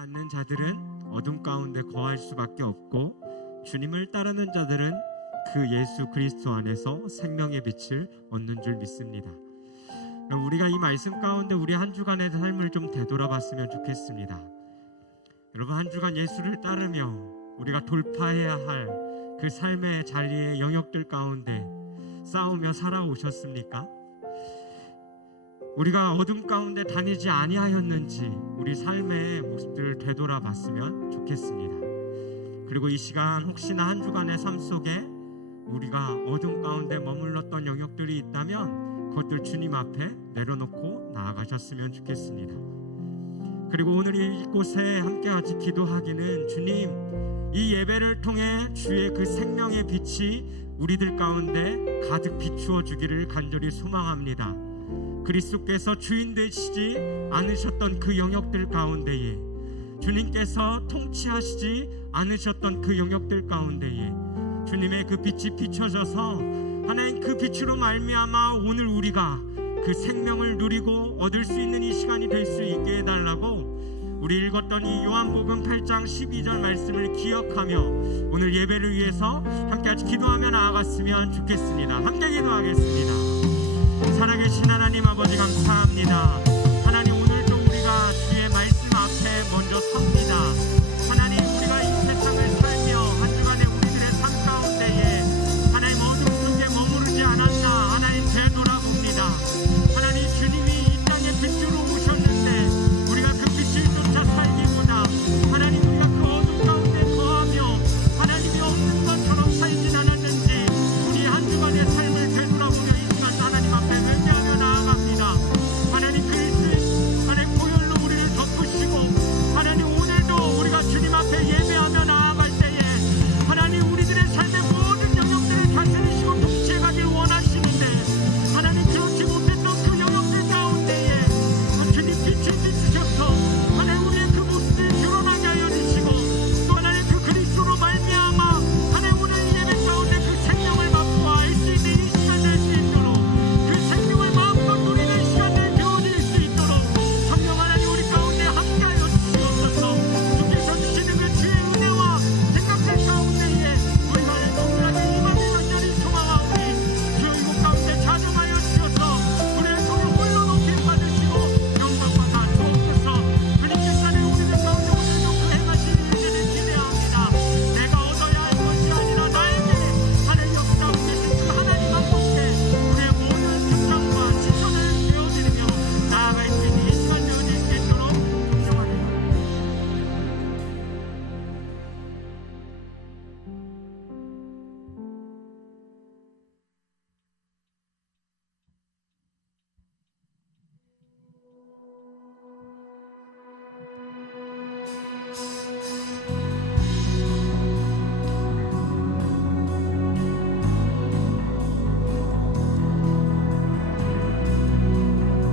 않는 자들은 어둠 가운데 거할 수밖에 없고, 주님을 따르는 자들은 그 예수 그리스도 안에서 생명의 빛을 얻는 줄 믿습니다. 우리가 이 말씀 가운데 우리 한 주간의 삶을 좀 되돌아봤으면 좋겠습니다. 여러분, 한 주간 예수를 따르며 우리가 돌파해야 할 그 삶의 자리의 영역들 가운데 싸우며 살아오셨습니까? 우리가 어둠 가운데 다니지 아니하였는지 우리 삶의 모습들을 되돌아봤으면 좋겠습니다. 그리고 이 시간 혹시나 한 주간의 삶 속에 우리가 어둠 가운데 머물렀던 영역들이 있다면 그것들 주님 앞에 내려놓고 나아가셨으면 좋겠습니다. 그리고 오늘 이곳에 함께 같이 기도하기는, 주님, 이 예배를 통해 주의 그 생명의 빛이 우리들 가운데 가득 비추어 주기를 간절히 소망합니다. 그리스도께서 주인 되시지 않으셨던 그 영역들 가운데에, 주님께서 통치하시지 않으셨던 그 영역들 가운데에 주님의 그 빛이 비춰져서 하나님 그 빛으로 말미암아 오늘 우리가 그 생명을 누리고 얻을 수 있는 이 시간이 될 수 있게 해달라고 우리 읽었던 이 요한복음 8장 12절 말씀을 기억하며 오늘 예배를 위해서 함께같이 기도하며 나아갔으면 좋겠습니다. 함께 기도하겠습니다. 살아계신 하나님 아버지, 감사합니다. 하나님, 오늘도 우리가 주의 말씀 앞에 먼저 섭니다. 하나님, 우리가 이 세상을 살며 한 주간의 우리들의 삶 가운데에 하나님 어둠 속에 머무르지 않았나 하나님 되돌아봅니다. 하나님, 주님이 이 땅에 빛으로 오셨는데 우리가 그 빛을 쫓아 살기보다 하나님, 우리가 그 어둠 가운데 거하며 하나님이 없는 것처럼 살진 않았는지 우리 한 주간의 삶을 되돌아보며 이 시간 하나님 앞에 회개하며 나아갑니다. 하나님, 그리스도 하나님 보혈로 우리를 덮으시고 하나님, 오늘도 우리가 주님 앞에 예배하며 나아갈 때에 하나님, 우리들의 삶의 모든 영역들을 다스리시고 통치해가길 원하시는데 하나님, 그렇지 못했던 그 영역들 가운데에 주님 빛을 비추셔서 하나님, 우리의 그 모습을 드러나게 하여 주시고 또 하나님, 그 그리스도로 말미암아 하나님, 오늘 예배 가운데 그 생명을 맛보아 알 수 있는 이 시간 될 수 있도록, 그 생명을 마음껏 누리는 시간을 되어질 수 있도록 성령 하나님, 우리 가운데 함께하여 주시옵소서. 주께서 주시는 그 주의 은혜와 생각들 가운데에 우리가 동일하게 임하길 간절히 소망하오니 주여 이곳 가운데 자정하여 주셔서 우리의 손을 홀로 높이 받으시고 영광과 다 주옵소서. 주님께서 우리들 가운데 오늘도 그 행하실 일들을 기대합니다. 내가 얻어야 할 것이 아니라 나에게 하늘 역사하고 계신 그 하나님 한 분께 우리의 모든 중상과 지천을 되어드리며 나아갈 수 있는 이 시간 되어질 수 있도록 인정합니다.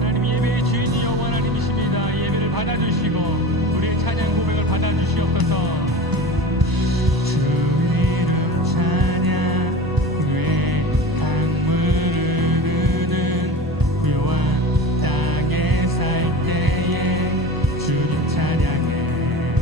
하나님, 예배의 주인이 여호와 하나님이십니다. 예배를 받아주시고 우리의 찬양 고백을 받아주시옵소서. 주 이름 찬양 왜 강물을 흐르는 고요한 땅에 살 때에 주님 찬양해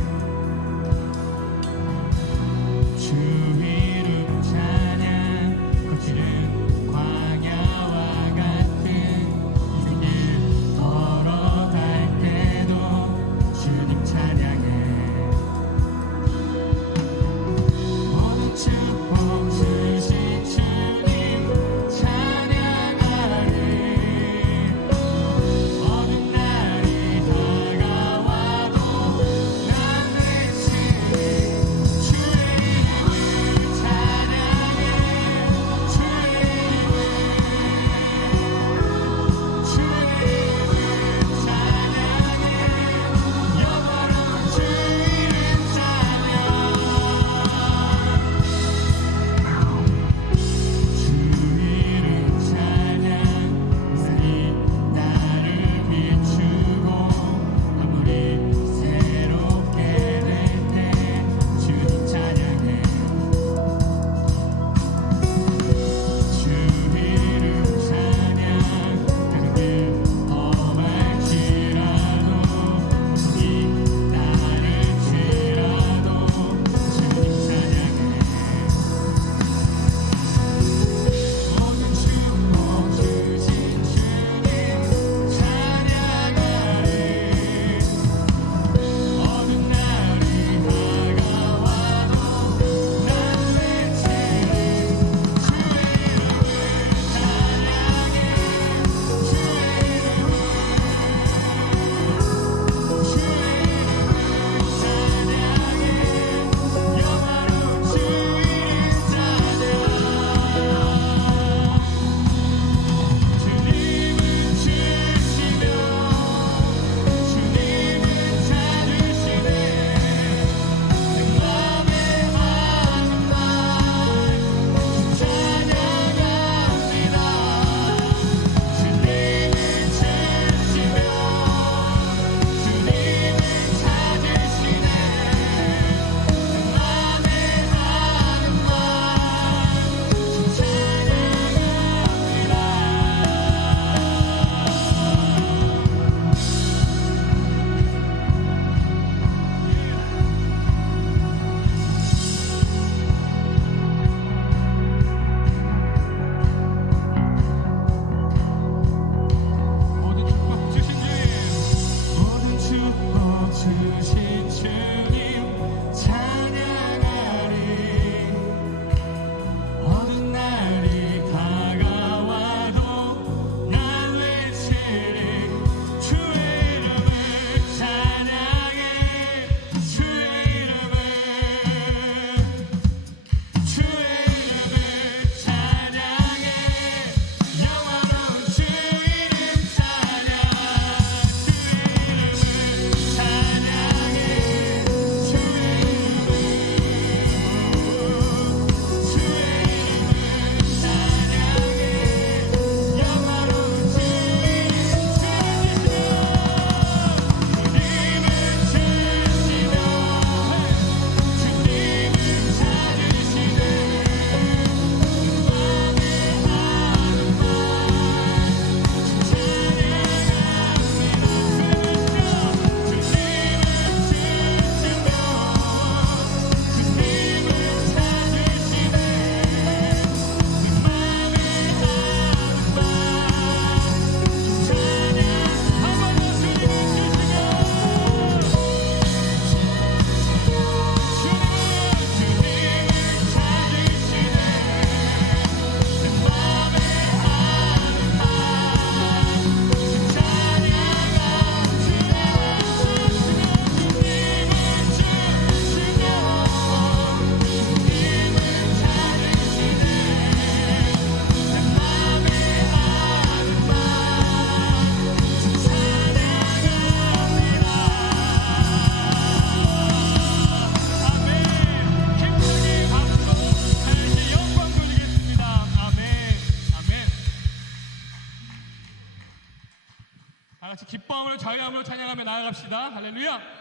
기쁨으로 자유함으로 찬양하며 나아갑시다. 할렐루야.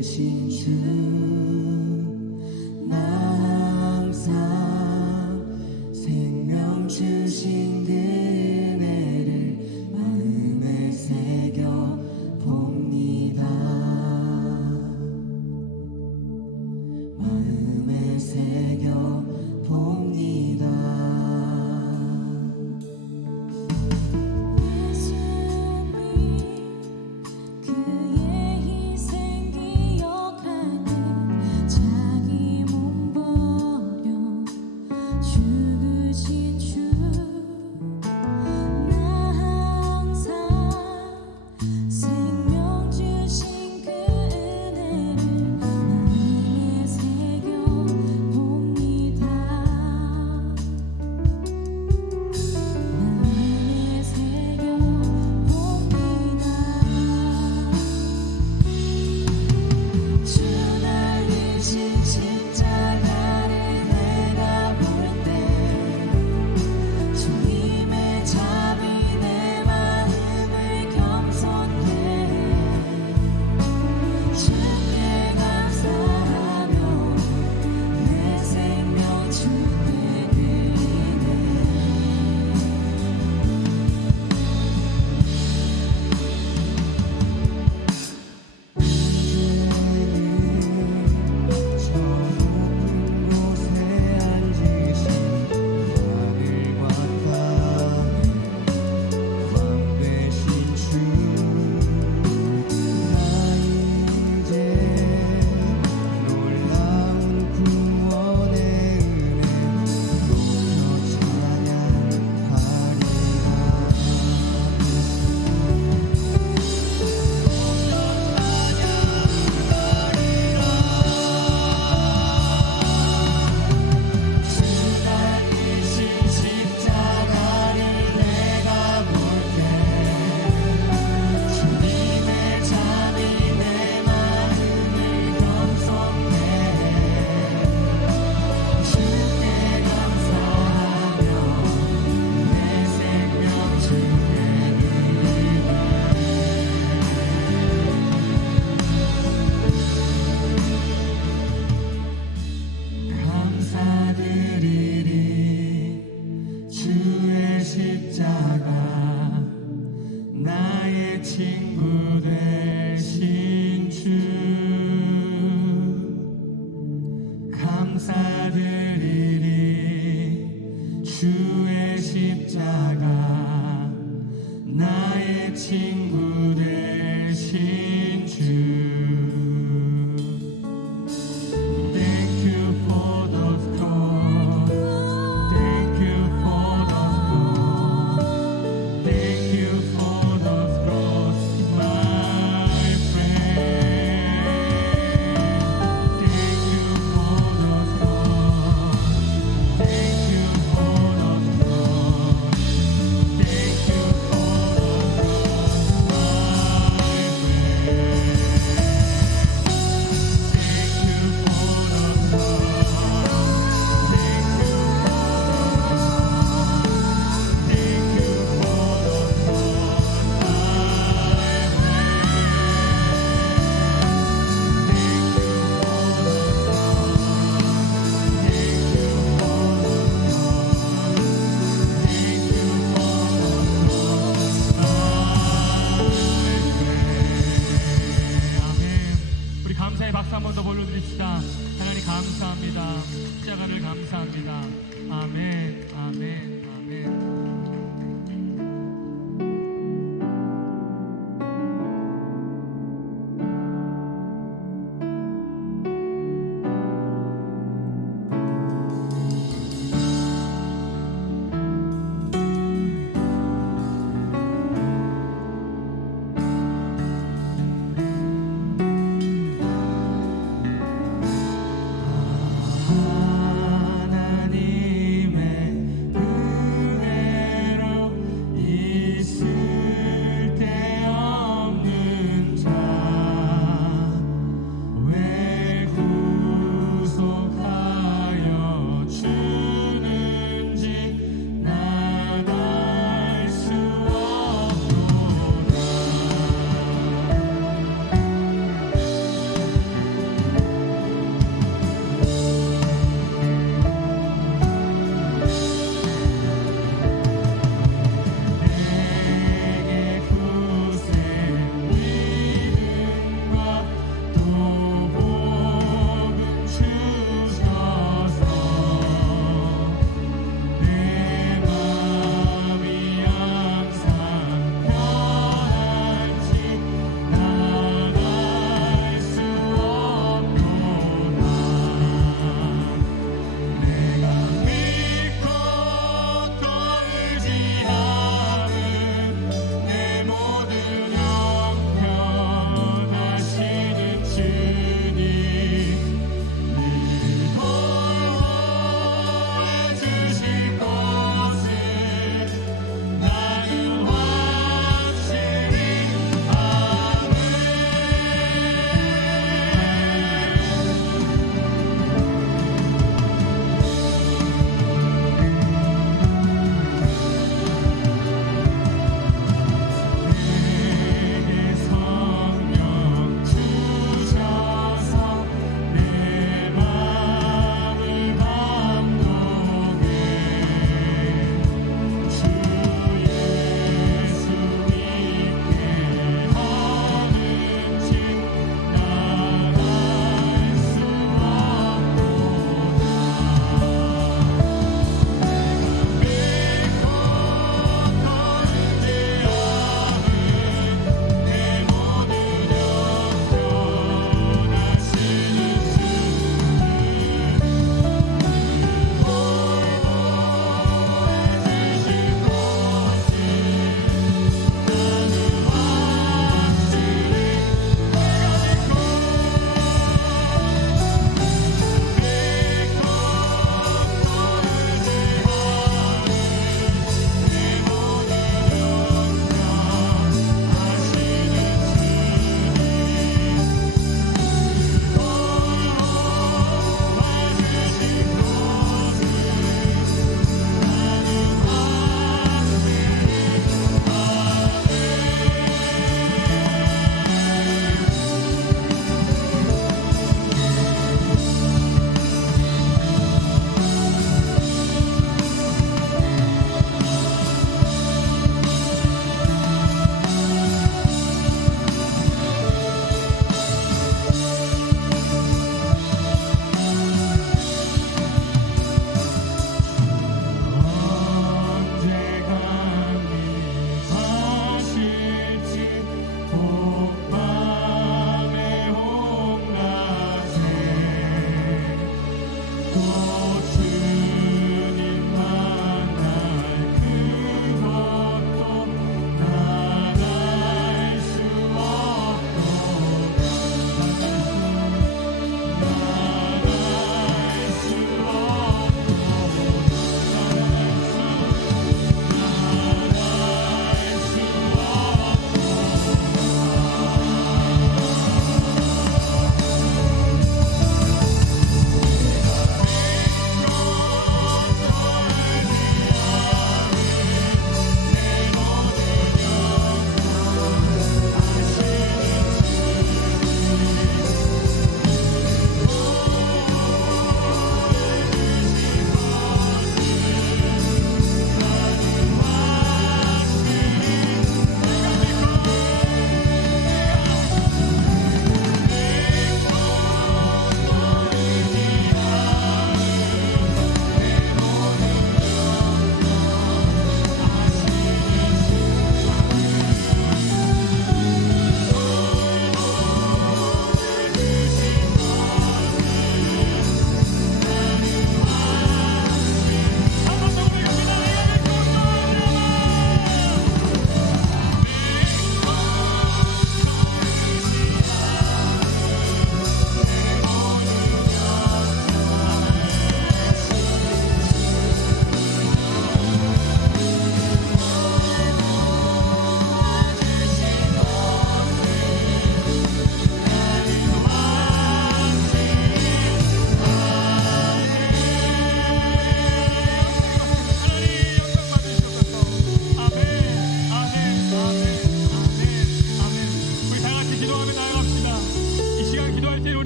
되신 주 나 항상 생명 주신 그 은혜를 마음에 새겨 봅니다. 마음에 새겨 봅니다. 나의 친구 되신 주 감사드리리. 주의 십자가 나의 친구 되신 주. Thank you for the cross. Thank you for the cross. Thank you for the cross, my friend. Thank you for the cross. Thank you for the cross. Thank you for the cross, my 우리 감사의 박수 한 번 더 올려드립시다. 하나님 감사합니다. 십자가를 감사합니다. 아멘, 아멘, 아멘. 하나님의 은혜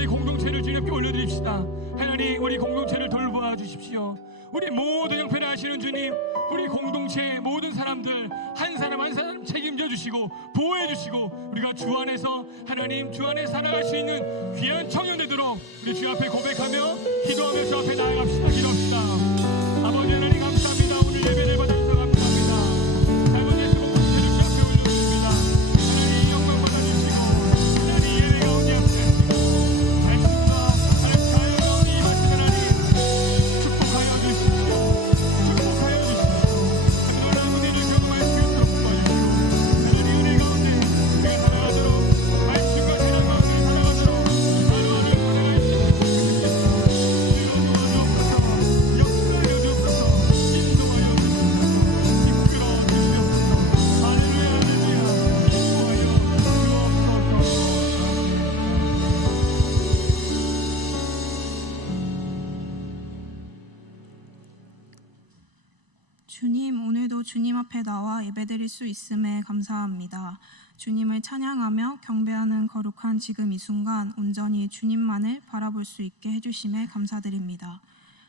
우리 공동체를 주님께 올려드립시다. 하나님, 우리 공동체를 돌보아 주십시오. 우리 모든 형편을 아시는 주님, 우리 공동체의 모든 사람들 한 사람 한 사람 책임져 주시고 보호해 주시고, 우리가 주 안에서 하나님 주 안에 살아갈 수 있는 귀한 청년 되도록 우리 주 앞에 고백하며 기도하며 주 앞에 나아갑시다. 기도합시다. 아버지 하나님, 감사합니다. 오늘 예배를 받아주셔서 감사합니다. 삶을 내시고 공동체를 주 앞에 올려드립니다. 하나님 영광 받아주시고, 하나님 예배 가운데 역사하시고, 말씀과 하나님 자유 가운데 임하시는 하나님 축복하여 주십시오. 축복하여 주십시오. 놀라운 은혜를 경험할 수 있도록 도와주시고, 하나님 은혜 가운데 우리가 살아가도록, 말씀과 사랑 가운데 살아가도록 하루하루 살아갈 수 있도록 도와주시옵소서. 역사하여 주옵소서. 인도하여 주옵소서. 이끌어 주시옵소서. 할렐루야 할렐루야. 인도하여 주옵소서. 주님, 오늘도 주님 앞에 나와 예배드릴 수 있음에 감사합니다. 주님을 찬양하며 경배하는 거룩한 지금 이 순간 온전히 주님만을 바라볼 수 있게 해주심에 감사드립니다.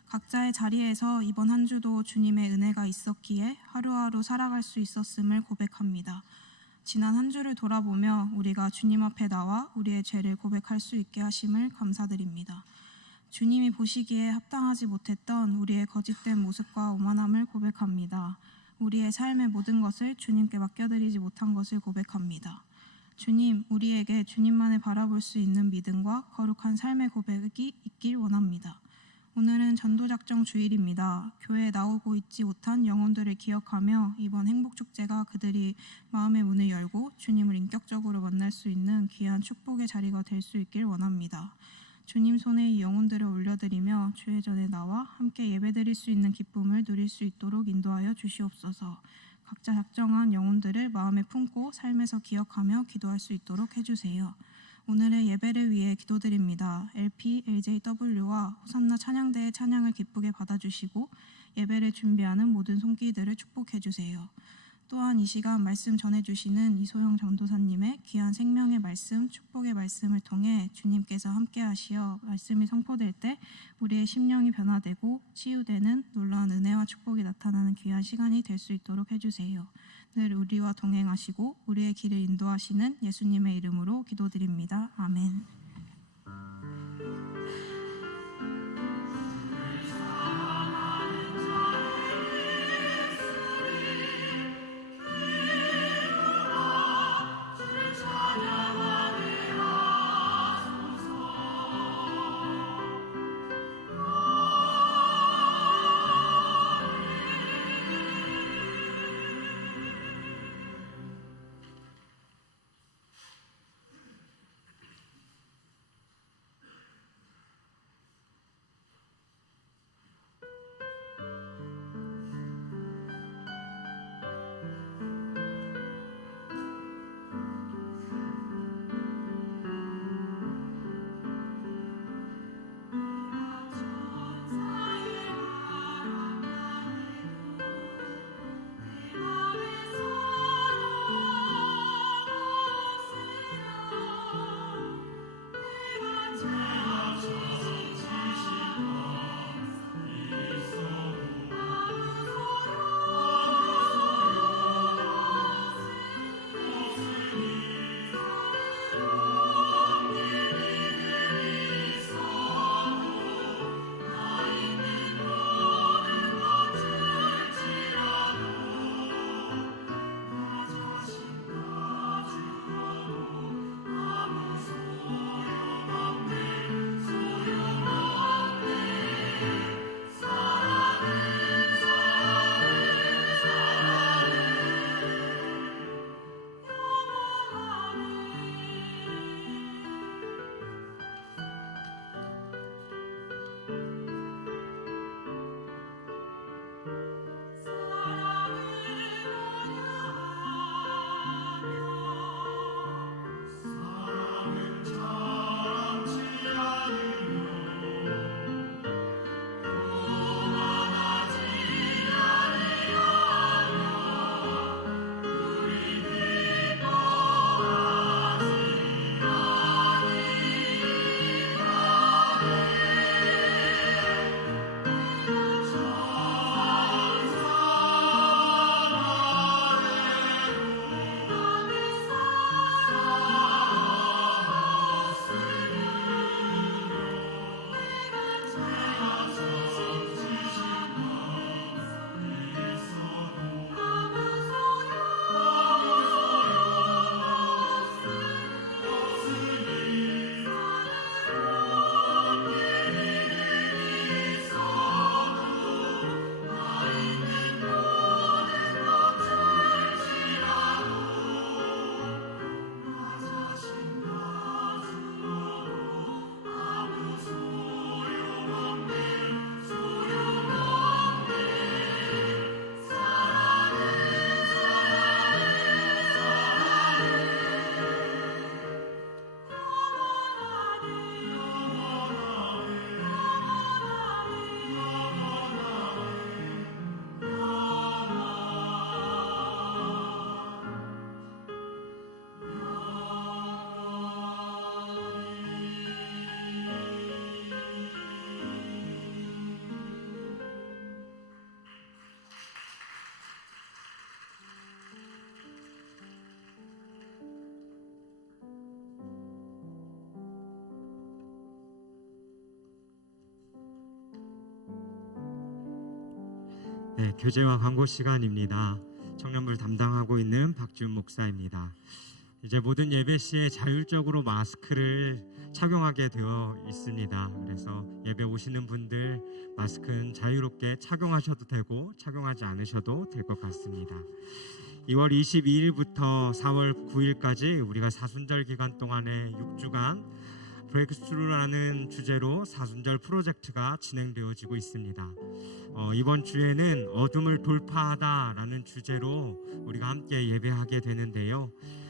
각자의 자리에서 이번 한 주도 주님의 은혜가 있었기에 하루하루 살아갈 수 있었음을 고백합니다. 지난 한 주를 돌아보며 우리가 주님 앞에 나와 우리의 죄를 고백할 수 있게 하심을 감사드립니다. 주님이 보시기에 합당하지 못했던 우리의 거짓된 모습과 오만함을 고백합니다. 우리의 삶의 모든 것을 주님께 맡겨드리지 못한 것을 고백합니다. 주님, 우리에게 주님만을 바라볼 수 있는 믿음과 거룩한 삶의 고백이 있길 원합니다. 오늘은 전도작정 주일입니다. 교회에 나오고 있지 못한 영혼들을 기억하며 이번 행복축제가 그들이 마음의 문을 열고 주님을 인격적으로 만날 수 있는 귀한 축복의 자리가 될 수 있길 원합니다. 주님 손에 이 영혼들을 올려드리며 주의 전에 나와 함께 예배드릴 수 있는 기쁨을 누릴 수 있도록 인도하여 주시옵소서. 각자 작정한 영혼들을 마음에 품고 삶에서 기억하며 기도할 수 있도록 해주세요. 오늘의 예배를 위해 기도드립니다. LP, LJW와 호산나 찬양대의 찬양을 기쁘게 받아주시고 예배를 준비하는 모든 손길들을 축복해주세요. 또한 이 시간 말씀 전해주시는 이소영 전도사님의 귀한 생명의 말씀, 축복의 말씀을 통해 주님께서 함께 하시어 말씀이 선포될 때 우리의 심령이 변화되고 치유되는 놀라운 은혜와 축복이 나타나는 귀한 시간이 될 수 있도록 해주세요. 늘 우리와 동행하시고 우리의 길을 인도하시는 예수님의 이름으로 기도드립니다. 아멘. 네, 교제와 광고 시간입니다. 청년부를 담당하고 있는 박지훈 목사입니다. 이제 모든 예배 시에 자율적으로 마스크를 착용하게 되어 있습니다. 그래서 예배 오시는 분들 마스크는 자유롭게 착용하셔도 되고 착용하지 않으셔도 될 것 같습니다. 2월 22일부터 4월 9일까지 우리가 사순절 기간 동안에 6주간 브레이크스루라는 주제로 사순절 프로젝트가 진행되어지고 있습니다. 이번 주에는 어둠을 돌파하다라는 주제로 우리가 함께 예배하게 되는데요.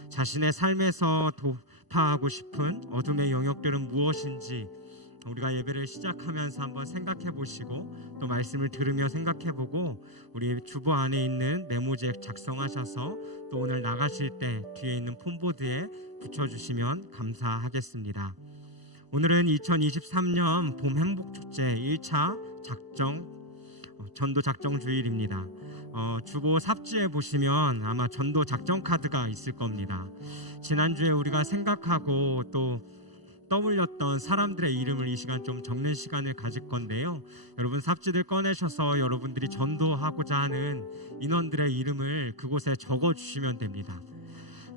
자신의 삶에서 돌파하고 싶은 어둠의 영역들은 무엇인지 우리가 예배를 시작하면서 한번 생각해 보시고 또 말씀을 들으며 생각해 보고 우리 주보 안에 있는 메모지에 작성하셔서 또 오늘 나가실 때 뒤에 있는 폰보드에 붙여주시면 감사하겠습니다. 오늘은 2023년 봄 행복축제 1차 전도 작정 주일입니다. 주보 삽지에 보시면 아마 전도 작정 카드가 있을 겁니다. 지난주에 우리가 생각하고 또 떠올렸던 사람들의 이름을 이 시간 좀 적는 시간을 가질 건데요. 여러분 삽지를 꺼내셔서 여러분들이 전도하고자 하는 인원들의 이름을 그곳에 적어주시면 됩니다.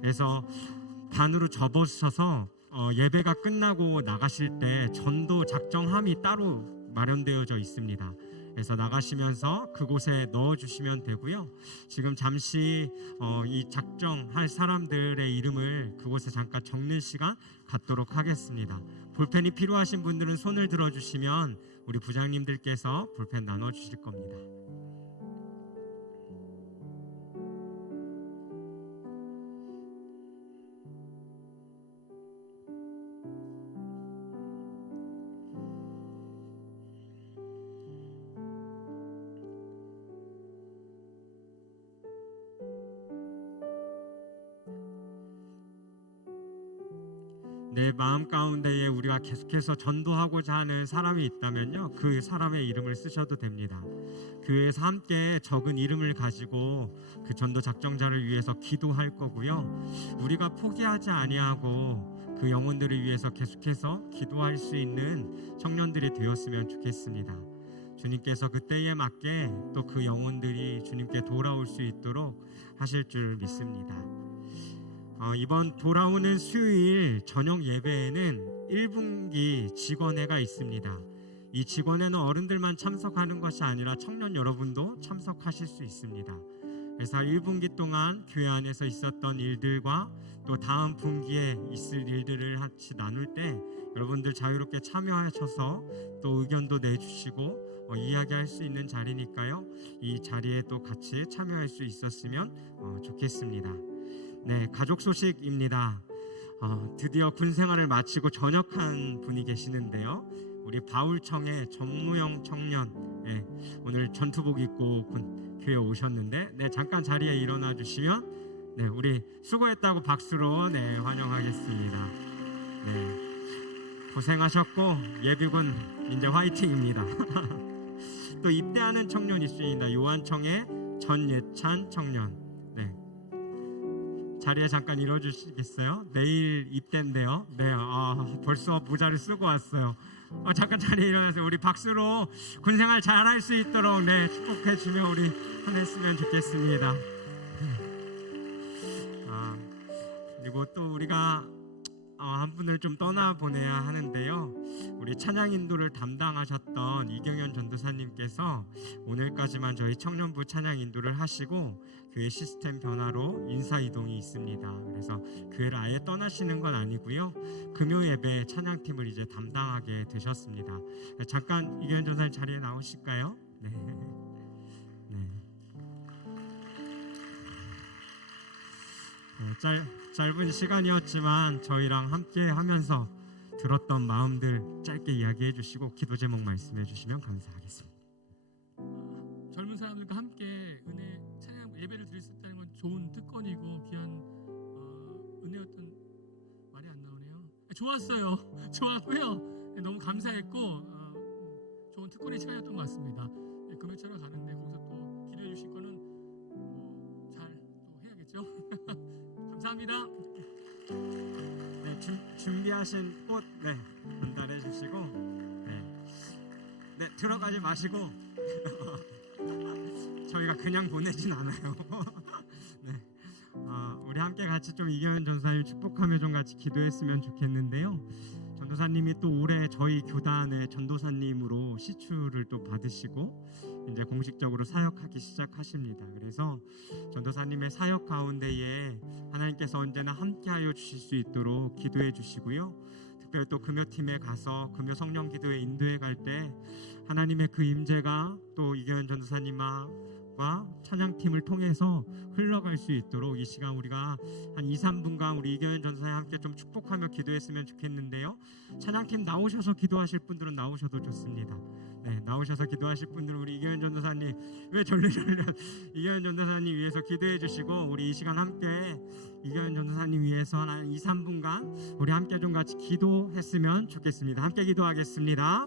그래서 반으로 접으셔서 예배가 끝나고 나가실 때 전도 작정함이 따로 마련되어져 있습니다. 그래서 나가시면서 그곳에 넣어주시면 되고요. 지금 잠시 이 작정할 사람들의 이름을 그곳에 잠깐 적는 시간 갖도록 하겠습니다. 볼펜이 필요하신 분들은 손을 들어주시면 우리 부장님들께서 볼펜 나눠주실 겁니다. 내 마음 가운데에 우리가 계속해서 전도하고자 하는 사람이 있다면요, 그 사람의 이름을 쓰셔도 됩니다. 교회에서 함께 적은 이름을 가지고 그 전도 작정자를 위해서 기도할 거고요. 우리가 포기하지 아니하고 그 영혼들을 위해서 계속해서 기도할 수 있는 청년들이 되었으면 좋겠습니다. 주님께서 그때에 맞게 또 그 영혼들이 주님께 돌아올 수 있도록 하실 줄 믿습니다. 이번 돌아오는 수요일 저녁 예배에는 1분기 직원회가 있습니다. 이 직원회는 어른들만 참석하는 것이 아니라 청년 여러분도 참석하실 수 있습니다. 그래서 1분기 동안 교회 안에서 있었던 일들과 또 다음 분기에 있을 일들을 같이 나눌 때 여러분들 자유롭게 참여하셔서 또 의견도 내주시고 이야기할 수 있는 자리니까요. 이 자리에 또 같이 참여할 수 있었으면 좋겠습니다. 네, 가족 소식입니다. 드디어 군 생활을 마치고 전역한 분이 계시는데요. 우리 바울청의 전무영 청년, 오늘 전투복 입고 교회에 오셨는데, 잠깐 자리에 일어나 주시면, 우리 수고했다고 박수로 환영하겠습니다. 고생하셨고 예비군 이제 화이팅입니다. 또 입대하는 청년이 있습니다. 요한청의 전예찬 청년. 자리에 잠깐 일어주시겠어요? 내일 입대인데요. 벌써 모자를 쓰고 왔어요. 잠깐 자리에 일어나서 우리 박수로 군생활 잘할 수 있도록 축복해주며 우리 보냈으면 좋겠습니다. 그리고 또 우리가 한 분을 좀 떠나보내야 하는데요. 우리 찬양 인도를 담당하셨던 이경현 전도사님께서 오늘까지만 저희 청년부 찬양 인도를 하시고 교회 시스템 변화로 인사 이동이 있습니다. 그래서 교회를 아예 떠나시는 건 아니고요. 금요 예배 찬양팀을 이제 담당하게 되셨습니다. 잠깐 이경현 전도사님 자리에 나오실까요? 짧은 시간이었지만 저희랑 함께 하면서 들었던 마음들 짧게 이야기해 주시고 기도 제목 말씀해 주시면 감사하겠습니다. 젊은 사람들과 함께 은혜 찬양 예배를 드릴 수 있다는 건 좋은 특권이고 귀한 은혜였던 말이 안 나오네요. 좋았어요. 좋았고요. 너무 감사했고 좋은 특권의 시간이었던 것 같습니다. 금요일처럼 가는데 거기서 또 기도해 주실 거는 잘 또 해야겠죠. 감사합니다. 준비하신 꽃 전달해 주시고 들어가지 마시고 저희가 그냥 보내진 않아요. 네. 우리 함께 같이 좀 이경현 전도사님 축복하며 좀 같이 기도했으면 좋겠는데요. 전도사님이 또 올해 저희 교단의 전도사님으로 시추를 또 받으시고 이제 공식적으로 사역하기 시작하십니다. 그래서 전도사님의 사역 가운데에 하나님께서 언제나 함께하여 주실 수 있도록 기도해 주시고요. 특별히 또 금요팀에 가서 금요 성령 기도에 인도해 갈 때 하나님의 그 임재가 또 이경현 전도사님과 찬양팀을 통해서 흘러갈 수 있도록 이 시간 우리가 한 2, 3분간 우리 이경현 전도사님 함께 좀 축복하며 기도했으면 좋겠는데요. 찬양팀 나오셔서 기도하실 분들은 나오셔도 좋습니다. 네, 나오셔서 기도하실 분들은 우리 이경현 전도사님 왜 절레절레 이경현 전도사님 위해서 기도해 주시고 우리 이 시간 함께 이경현 전도사님 위해서 한 2, 3분간 우리 함께 좀 같이 기도했으면 좋겠습니다. 함께 기도하겠습니다.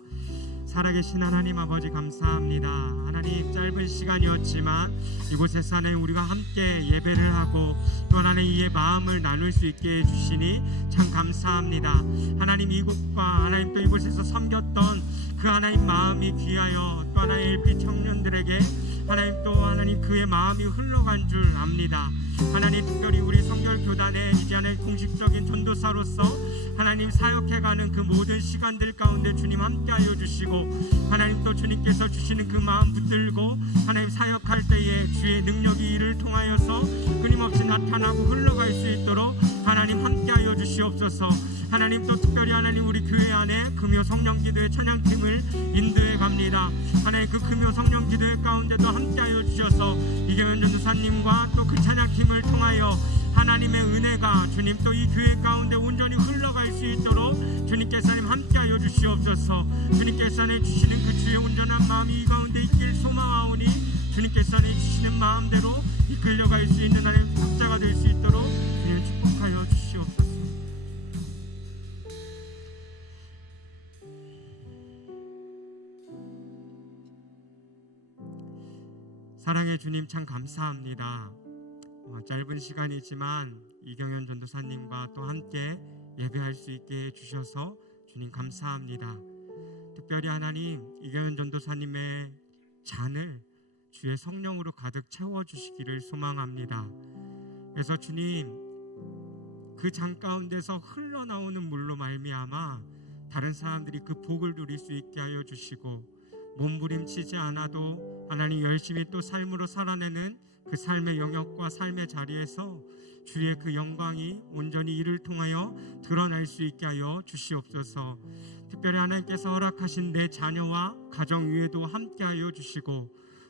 살아계신 하나님 아버지 감사합니다. 하나님 짧은 시간이었지만 이곳에서 하나님 우리가 함께 예배를 하고 또 하나님 이의 마음을 나눌 수 있게 해주시니 참 감사합니다. 하나님 이곳과 하나님 또 이곳에서 섬겼던 그 하나님 마음이 귀하여 또 하나님 LP 청년들에게 하나님 또 하나님 그의 마음이 흘러간 줄 압니다. 하나님 특별히 우리 성결교단의 이제 하나님 공식적인 전도사로서 하나님 사역해가는 그 모든 시간들 가운데 주님 함께하여 주시고 하나님 또 주님께서 주시는 그 마음 붙들고 하나님 사역할 때에 주의 능력이 이를 통하여서 끊임없이 나타나고 흘러갈 수 있도록 하나님 함께하여 주시옵소서. 하나님 또 특별히 하나님 우리 교회 안에 금요 성령기도회 찬양팀을 인도해 갑니다. 하나님 그 금요 성령기도회 가운데도 함께하여 주셔서 이경현 전도사님과 또 그 찬양팀을 통하여 하나님의 은혜가 주님 또 이 교회 가운데 온전히 흘러갈 수 있도록 주님께서 하나님 함께하여 주시옵소서. 주님께서 주시는 그 주의 온전한 마음이 이 가운데 있길 소망하오니 주님께서 주시는 마음대로 이끌려갈 수 있는 하나님 각자가 될 수 있도록 주님 축복하여 주시옵소서. 사랑의 주님 참 감사합니다. 짧은 시간이지만 이경현 전도사님과 또 함께 예배할 수 있게 해주셔서 주님 감사합니다. 특별히 하나님 이경현 전도사님의 잔을 주의 성령으로 가득 채워주시기를 소망합니다. 그래서 주님 그 잔 가운데서 흘러나오는 물로 말미암아 다른 사람들이 그 복을 누릴 수 있게 하여 주시고 몸부림치지 않아도 하나님 열심히 또 삶으로 살아내는 그 삶의 영역과 삶의 자리에서 주의 그 영광이 온전히 이를 통하여 드러날 수 있게 하여 주시옵소서. 특별히 하나님께서 허락하신 내 자녀와 가정 위에도 함께하여 주시고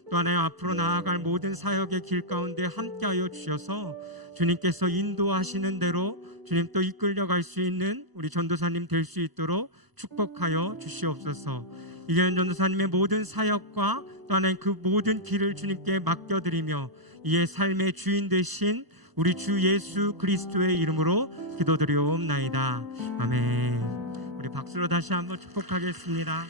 또 하나님 앞으로 나아갈 모든 사역의 길 가운데 함께하여 주셔서 주님께서 인도하시는 대로 주님 또 이끌려갈 수 있는 우리 전도사님 될 수 있도록 축복하여 주시옵소서. 이경현 전도사님의 모든 사역과 또 하나님 그 모든 길을 주님께 맡겨드리며 이의 삶의 주인 되신 우리 주 예수 그리스도의 이름으로 기도드리옵나이다. 아멘. 우리 박수로 다시 한번 축복하겠습니다.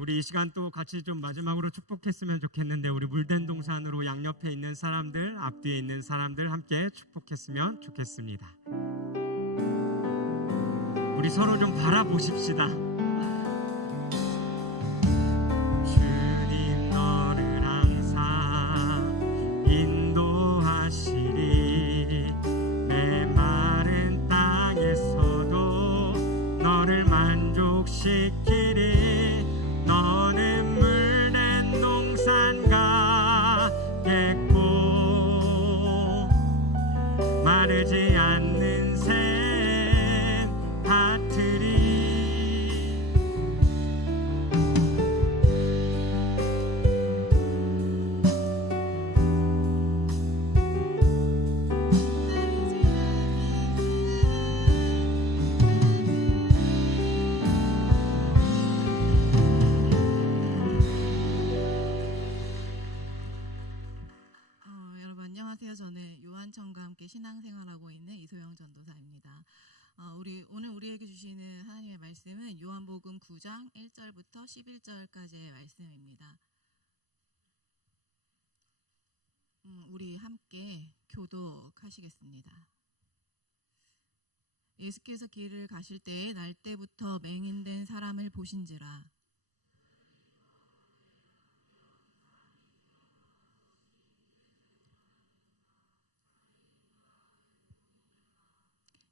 우리 이 시간 또 같이 좀 마지막으로 축복했으면 좋겠는데 우리 물된 동산으로 양옆에 있는 사람들 앞뒤에 있는 사람들 함께 축복했으면 좋겠습니다. 우리 서로 좀 바라보십시다. 주님 너를 항상 인도하시리 내 마른 땅에서도 너를 만족시키리 너는 물된 동산 같겠고 마르지 않는 샘 같으리. 여러분 안녕하세요. 저는 요한청과 함께 신앙생활하고 있는 이소영 전도사입니다. 오늘 우리에게 주시는 하나님의 말씀은 요한복음 9장 1절부터 11절까지의 말씀입니다. 우리 함께 교독하시겠습니다. 예수께서 길을 가실 때에 날 때부터 맹인된 사람을 보신지라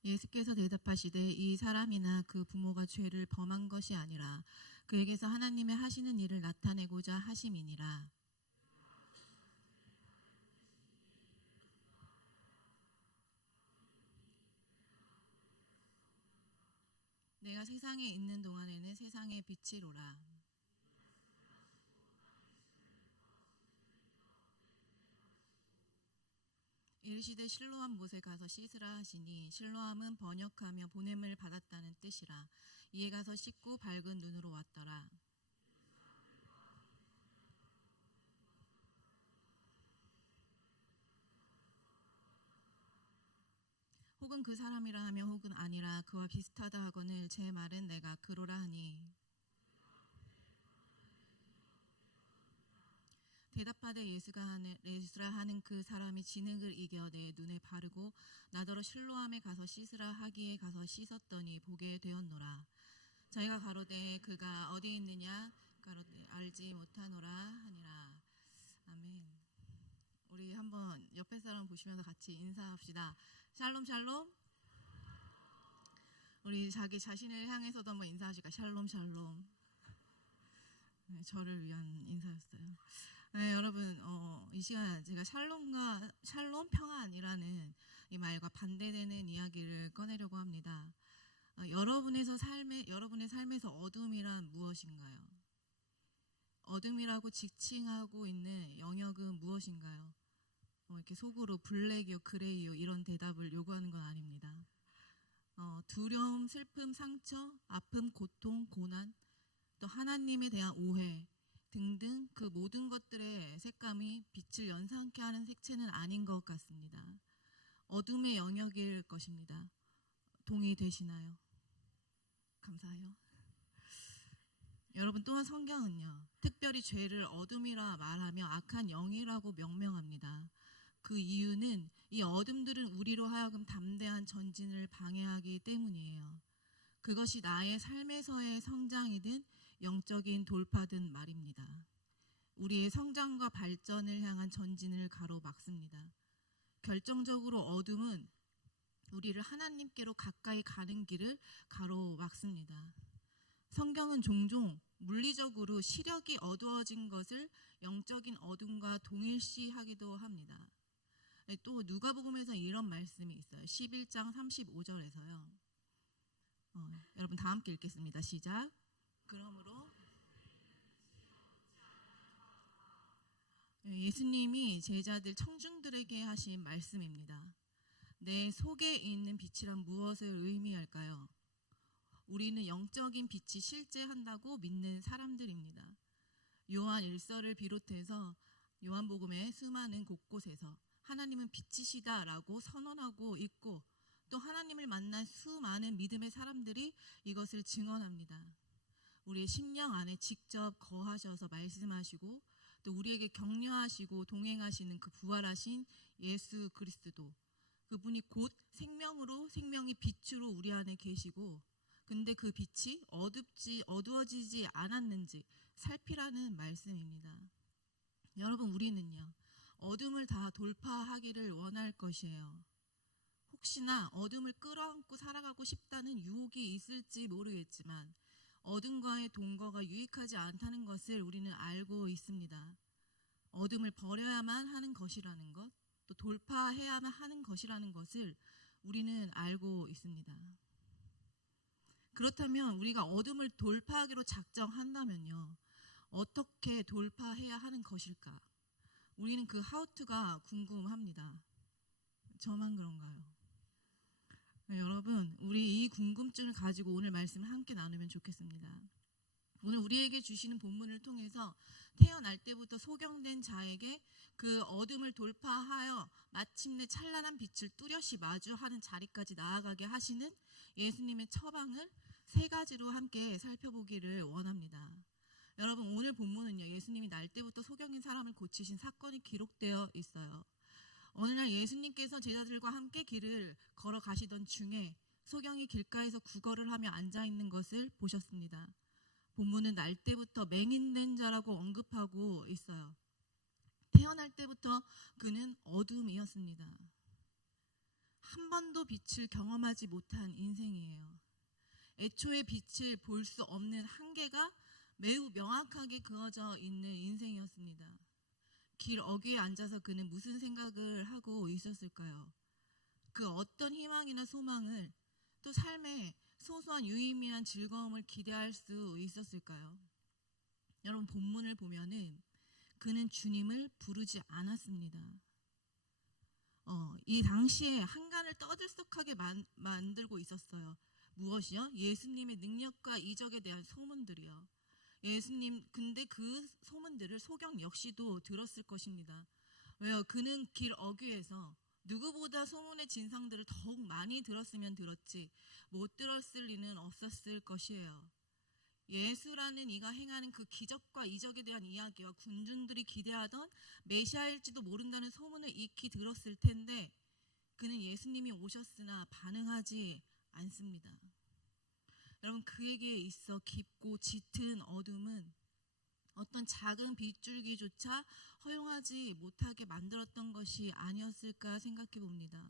예수께서 대답하시되 이 사람이나 그 부모가 죄를 범한 것이 아니라 그에게서 하나님의 하시는 일을 나타내고자 하심이니라. 내가 세상에 있는 동안에는 세상의 빛이로라. 이르시되 실로암 못에 가서 씻으라 하시니 실로암은 번역하며 보냄을 받았다는 뜻이라. 이에 가서 씻고 밝은 눈으로 왔더라. 혹은 그 사람이라 하며 혹은 아니라 그와 비슷하다 하거늘 제 말은 내가 그로라 하니. 대답하되 예수라 하는 그 사람이 진흙을 이겨 내 눈에 바르고 나더러 실로암에 가서 씻으라 하기에 가서 씻었더니 보게 되었노라. 저희가 가로되 그가 어디 있느냐 가로되 알지 못하노라 하니라. 아멘. 우리 한번 옆에 사람 보시면서 같이 인사합시다. 샬롬 샬롬. 우리 자기 자신을 향해서도 한번 인사하실까? 샬롬 샬롬. 네, 저를 위한 인사였어요. 네, 여러분, 이 시간 제가 샬롬 평안이라는 이 말과 반대되는 이야기를 꺼내려고 합니다. 여러분의 삶에서 어둠이란 무엇인가요? 어둠이라고 지칭하고 있는 영역은 무엇인가요? 이렇게 속으로 블랙이요, 그레이요 이런 대답을 요구하는 건 아닙니다. 두려움, 슬픔, 상처, 아픔, 고통, 고난, 또 하나님에 대한 오해 등등 그 모든 것들의 색감이 빛을 연상케 하는 색채는 아닌 것 같습니다. 어둠의 영역일 것입니다. 동의되시나요? 감사해요. 여러분, 또한 성경은요, 특별히 죄를 어둠이라 말하며 악한 영이라고 명명합니다. 그 이유는 이 어둠들은 우리로 하여금 담대한 전진을 방해하기 때문이에요. 그것이 나의 삶에서의 성장이든 영적인 돌파든 말입니다. 우리의 성장과 발전을 향한 전진을 가로막습니다. 결정적으로 어둠은 우리를 하나님께로 가까이 가는 길을 가로막습니다. 성경은 종종 물리적으로 시력이 어두워진 것을 영적인 어둠과 동일시하기도 합니다. 또 누가복음에서 이런 말씀이 있어요. 11장 35절에서요. 여러분 다 함께 읽겠습니다. 시작. 그러므로 예수님이 제자들 청중들에게 하신 말씀입니다. 내 속에 있는 빛이란 무엇을 의미할까요? 우리는 영적인 빛이 실제한다고 믿는 사람들입니다. 요한 1서를 비롯해서 요한복음의 수많은 곳곳에서 하나님은 빛이시다라고 선언하고 있고 또 하나님을 만난 수많은 믿음의 사람들이 이것을 증언합니다. 우리의 심령 안에 직접 거하셔서 말씀하시고 또 우리에게 격려하시고 동행하시는 그 부활하신 예수 그리스도, 그분이 곧 생명으로 생명이 빛으로 우리 안에 계시고 근데 그 빛이 어두워지지 않았는지 살피라는 말씀입니다. 여러분, 우리는요 어둠을 다 돌파하기를 원할 것이에요. 혹시나 어둠을 끌어안고 살아가고 싶다는 유혹이 있을지 모르겠지만 어둠과의 동거가 유익하지 않다는 것을 우리는 알고 있습니다. 어둠을 버려야만 하는 것이라는 것, 또 돌파해야만 하는 것이라는 것을 우리는 알고 있습니다. 그렇다면 우리가 어둠을 돌파하기로 작정한다면요, 어떻게 돌파해야 하는 것일까? 우리는 그 하우투가 궁금합니다. 저만 그런가요? 네, 여러분, 우리 이 궁금증을 가지고 오늘 말씀을 함께 나누면 좋겠습니다. 오늘 우리에게 주시는 본문을 통해서 태어날 때부터 소경된 자에게 그 어둠을 돌파하여 마침내 찬란한 빛을 뚜렷이 마주하는 자리까지 나아가게 하시는 예수님의 처방을 세 가지로 함께 살펴보기를 원합니다. 여러분, 오늘 본문은요, 예수님이 날 때부터 소경인 사람을 고치신 사건이 기록되어 있어요. 어느 날 예수님께서 제자들과 함께 길을 걸어가시던 중에 소경이 길가에서 구걸을 하며 앉아있는 것을 보셨습니다. 본문은 날 때부터 맹인된 자라고 언급하고 있어요. 태어날 때부터 그는 어둠이었습니다. 한 번도 빛을 경험하지 못한 인생이에요. 애초에 빛을 볼 수 없는 한계가 매우 명확하게 그어져 있는 인생이었습니다. 길 어귀에 앉아서 그는 무슨 생각을 하고 있었을까요? 그 어떤 희망이나 소망을, 또 삶의 소소한 유의미한 즐거움을 기대할 수 있었을까요? 여러분, 본문을 보면은 그는 주님을 부르지 않았습니다. 이 당시에 한간을 떠들썩하게 만들고 있었어요. 무엇이요? 예수님의 능력과 이적에 대한 소문들이요. 예수님, 근데 그 소문들을 소경 역시도 들었을 것입니다. 왜요? 그는 길 어귀에서 누구보다 소문의 진상들을 더욱 많이 들었으면 들었지 못 들었을 리는 없었을 것이에요. 예수라는 이가 행하는 그 기적과 이적에 대한 이야기와 군중들이 기대하던 메시아일지도 모른다는 소문을 익히 들었을 텐데 그는 예수님이 오셨으나 반응하지 않습니다. 여러분, 그에게 있어 깊고 짙은 어둠은 어떤 작은 빗줄기조차 허용하지 못하게 만들었던 것이 아니었을까 생각해 봅니다.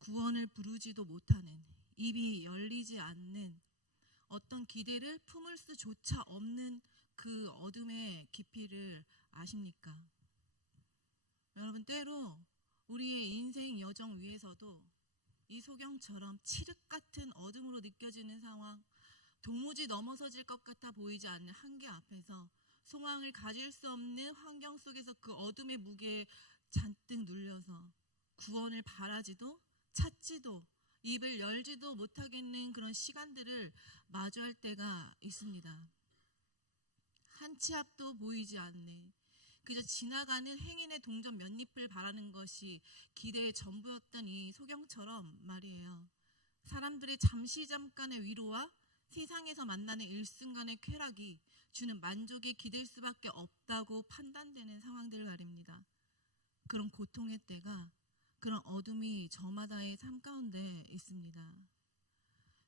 구원을 부르지도 못하는, 입이 열리지 않는, 어떤 기대를 품을 수조차 없는 그 어둠의 깊이를 아십니까? 여러분, 때로 우리의 인생 여정 위에서도 이 소경처럼 칠흑 같은 어둠으로 느껴지는 상황, 도무지 넘어서질 것 같아 보이지 않는 한계 앞에서 소망을 가질 수 없는 환경 속에서 그 어둠의 무게에 잔뜩 눌려서 구원을 바라지도 찾지도 입을 열지도 못하겠는 그런 시간들을 마주할 때가 있습니다. 한 치 앞도 보이지 않네. 그저 지나가는 행인의 동전 몇 잎을 바라는 것이 기대의 전부였던 이 소경처럼 말이에요. 사람들의 잠깐의 위로와 세상에서 만나는 일순간의 쾌락이 주는 만족이 기댈 수밖에 없다고 판단되는 상황들을 말입니다. 그런 고통의 때가, 그런 어둠이 저마다의 삶 가운데 있습니다.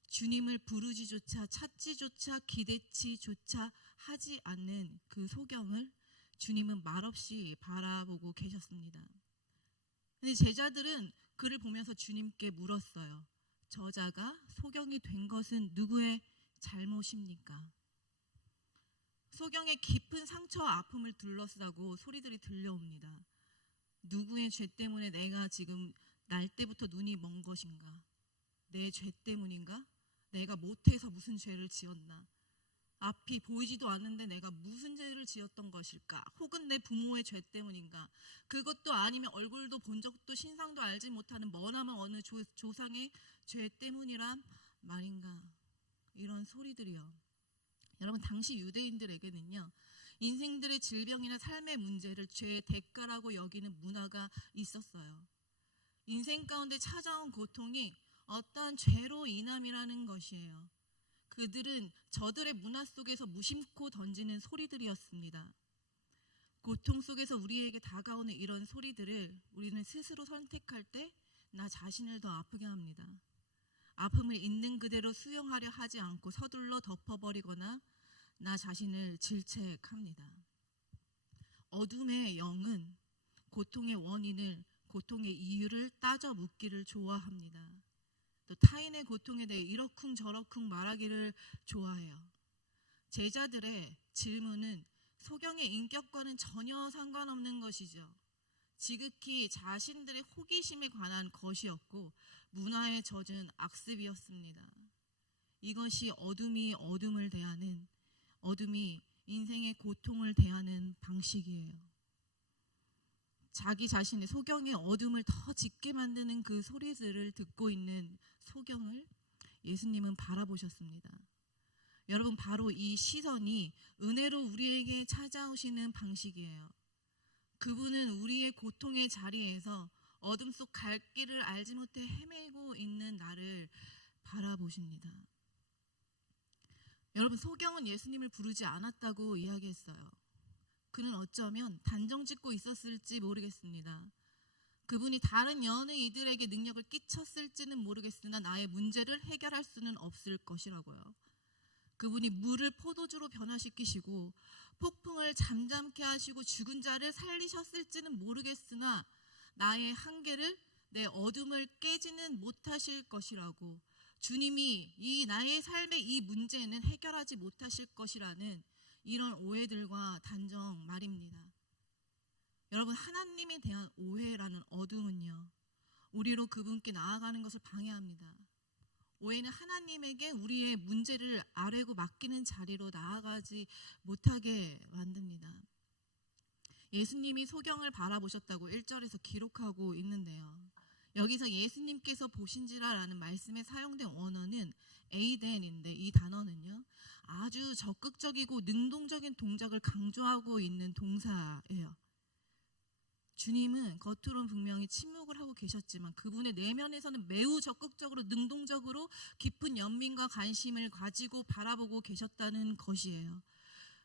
주님을 부르지조차 찾지조차 기대치조차 하지 않는 그 소경을 주님은 말없이 바라보고 계셨습니다. 근데 제자들은 그를 보면서 주님께 물었어요. 저자가 소경이 된 것은 누구의 잘못입니까? 소경의 깊은 상처와 아픔을 둘러싸고 소리들이 들려옵니다. 누구의 죄 때문에 내가 지금 날 때부터 눈이 먼 것인가? 내 죄 때문인가? 내가 못해서 무슨 죄를 지었나? 앞이 보이지도 않는데 내가 무슨 죄를 지었던 것일까? 혹은 내 부모의 죄 때문인가? 그것도 아니면 얼굴도 본 적도 신상도 알지 못하는 머나먼 어느 조상의 죄 때문이란 말인가? 이런 소리들이요. 여러분, 당시 유대인들에게는요, 인생들의 질병이나 삶의 문제를 죄의 대가라고 여기는 문화가 있었어요. 인생 가운데 찾아온 고통이 어떤 죄로 인함이라는 것이에요. 그들은 저들의 문화 속에서 무심코 던지는 소리들이었습니다. 고통 속에서 우리에게 다가오는 이런 소리들을 우리는 스스로 선택할 때 나 자신을 더 아프게 합니다. 아픔을 있는 그대로 수용하려 하지 않고 서둘러 덮어버리거나 나 자신을 질책합니다. 어둠의 영은 고통의 원인을, 고통의 이유를 따져 묻기를 좋아합니다. 또 타인의 고통에 대해 이러쿵저러쿵 말하기를 좋아해요. 제자들의 질문은 소경의 인격과는 전혀 상관없는 것이죠. 지극히 자신들의 호기심에 관한 것이었고 문화에 젖은 악습이었습니다. 이것이 어둠이 어둠을 대하는, 어둠이 인생의 고통을 대하는 방식이에요. 자기 자신의 소경의 어둠을 더 짙게 만드는 그 소리들을 듣고 있는 소경을 예수님은 바라보셨습니다. 여러분, 바로 이 시선이 은혜로 우리에게 찾아오시는 방식이에요. 그분은 우리의 고통의 자리에서 어둠 속 갈 길을 알지 못해 헤매고 있는 나를 바라보십니다. 여러분, 소경은 예수님을 부르지 않았다고 이야기했어요. 그는 어쩌면 단정짓고 있었을지 모르겠습니다. 그분이 다른 여느 이들에게 능력을 끼쳤을지는 모르겠으나 나의 문제를 해결할 수는 없을 것이라고요. 그분이 물을 포도주로 변화시키시고 폭풍을 잠잠케 하시고 죽은 자를 살리셨을지는 모르겠으나 나의 한계를 내 어둠을 깨지는 못하실 것이라고, 주님이 이 나의 삶의 이 문제는 해결하지 못하실 것이라는 이런 오해들과 단정 말입니다. 여러분, 하나님에 대한 오해라는 어둠은요, 우리로 그분께 나아가는 것을 방해합니다. 오해는 하나님에게 우리의 문제를 아뢰고 맡기는 자리로 나아가지 못하게 만듭니다. 예수님이 소경을 바라보셨다고 1절에서 기록하고 있는데요. 여기서 예수님께서 보신지라라는 말씀에 사용된 원어는 에이덴인데, 이 단어는요, 아주 적극적이고 능동적인 동작을 강조하고 있는 동사예요. 주님은 겉으로는 분명히 침묵을 하고 계셨지만 그분의 내면에서는 매우 적극적으로 능동적으로 깊은 연민과 관심을 가지고 바라보고 계셨다는 것이에요.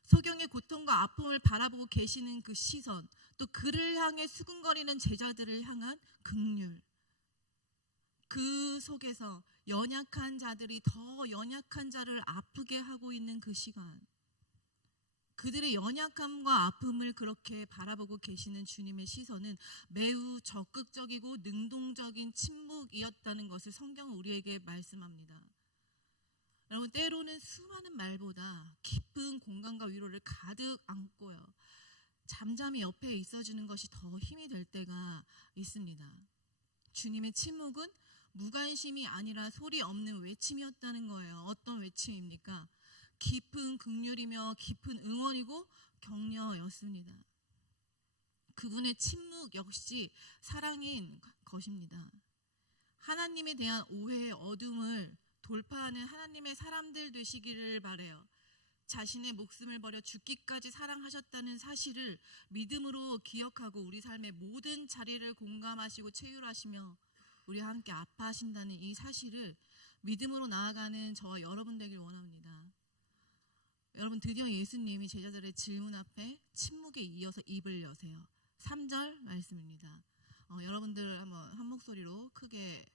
소경의 고통과 아픔을 바라보고 계시는 그 시선, 또 그를 향해 수군거리는 제자들을 향한 긍휼, 그 속에서 연약한 자들이 더 연약한 자를 아프게 하고 있는 그 시간, 그들의 연약함과 아픔을 그렇게 바라보고 계시는 주님의 시선은 매우 적극적이고 능동적인 침묵이었다는 것을 성경은 우리에게 말씀합니다. 여러분, 때로는 수많은 말보다 깊은 공감과 위로를 가득 안고요, 잠잠히 옆에 있어주는 것이 더 힘이 될 때가 있습니다. 주님의 침묵은 무관심이 아니라 소리 없는 외침이었다는 거예요. 어떤 외침입니까? 깊은 긍휼이며 깊은 응원이고 격려였습니다. 그분의 침묵 역시 사랑인 것입니다. 하나님에 대한 오해의 어둠을 돌파하는 하나님의 사람들 되시기를 바라요. 자신의 목숨을 버려 죽기까지 사랑하셨다는 사실을 믿음으로 기억하고 우리 삶의 모든 자리를 공감하시고 체휼하시며 우리와 함께 아파하신다는 이 사실을 믿음으로 나아가는 저와 여러분 되길 원합니다. 여러분, 드디어 예수님이 제자들의 질문 앞에 침묵에 이어서 입을 여세요. 3절 말씀입니다. 여러분들 한번 한 목소리로 크게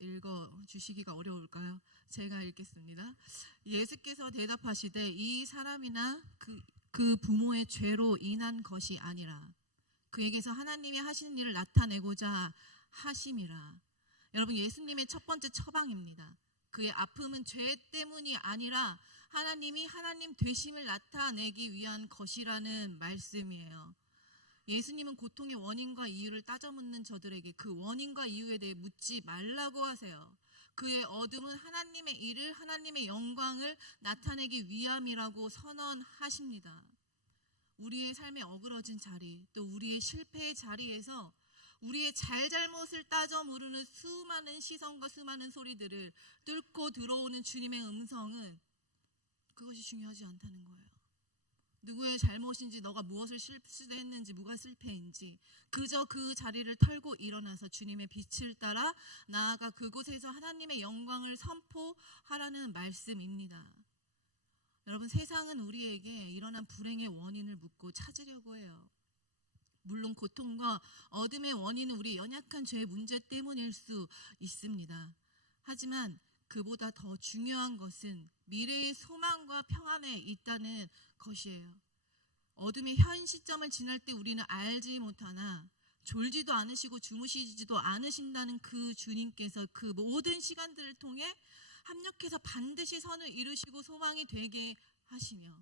읽어주시기가 어려울까요? 제가 읽겠습니다. 예수께서 대답하시되 이 사람이나 그 부모의 죄로 인한 것이 아니라 그에게서 하나님이 하시는 일을 나타내고자 하심이라. 여러분, 예수님의 첫 번째 처방입니다. 그의 아픔은 죄 때문이 아니라 하나님이 하나님 되심을 나타내기 위한 것이라는 말씀이에요. 예수님은 고통의 원인과 이유를 따져 묻는 저들에게 그 원인과 이유에 대해 묻지 말라고 하세요. 그의 어둠은 하나님의 일을, 하나님의 영광을 나타내기 위함이라고 선언하십니다. 우리의 삶에 어그러진 자리, 또 우리의 실패의 자리에서 우리의 잘잘못을 따져 물으는 수많은 시선과 수많은 소리들을 뚫고 들어오는 주님의 음성은 그것이 중요하지 않다는 거예요. 누구의 잘못인지, 너가 무엇을 실수했는지, 뭐가 실패인지, 그저 그 자리를 털고 일어나서 주님의 빛을 따라 나아가 그곳에서 하나님의 영광을 선포하라는 말씀입니다. 여러분, 세상은 우리에게 일어난 불행의 원인을 묻고 찾으려고 해요. 물론 고통과 어둠의 원인은 우리 연약한 죄의 문제 때문일 수 있습니다. 하지만 그보다 더 중요한 것은 미래의 소망과 평안에 있다는 것이에요. 어둠의 현 시점을 지날 때 우리는 알지 못하나 졸지도 않으시고 주무시지도 않으신다는 그 주님께서 그 모든 시간들을 통해 합력해서 반드시 선을 이루시고 소망이 되게 하시며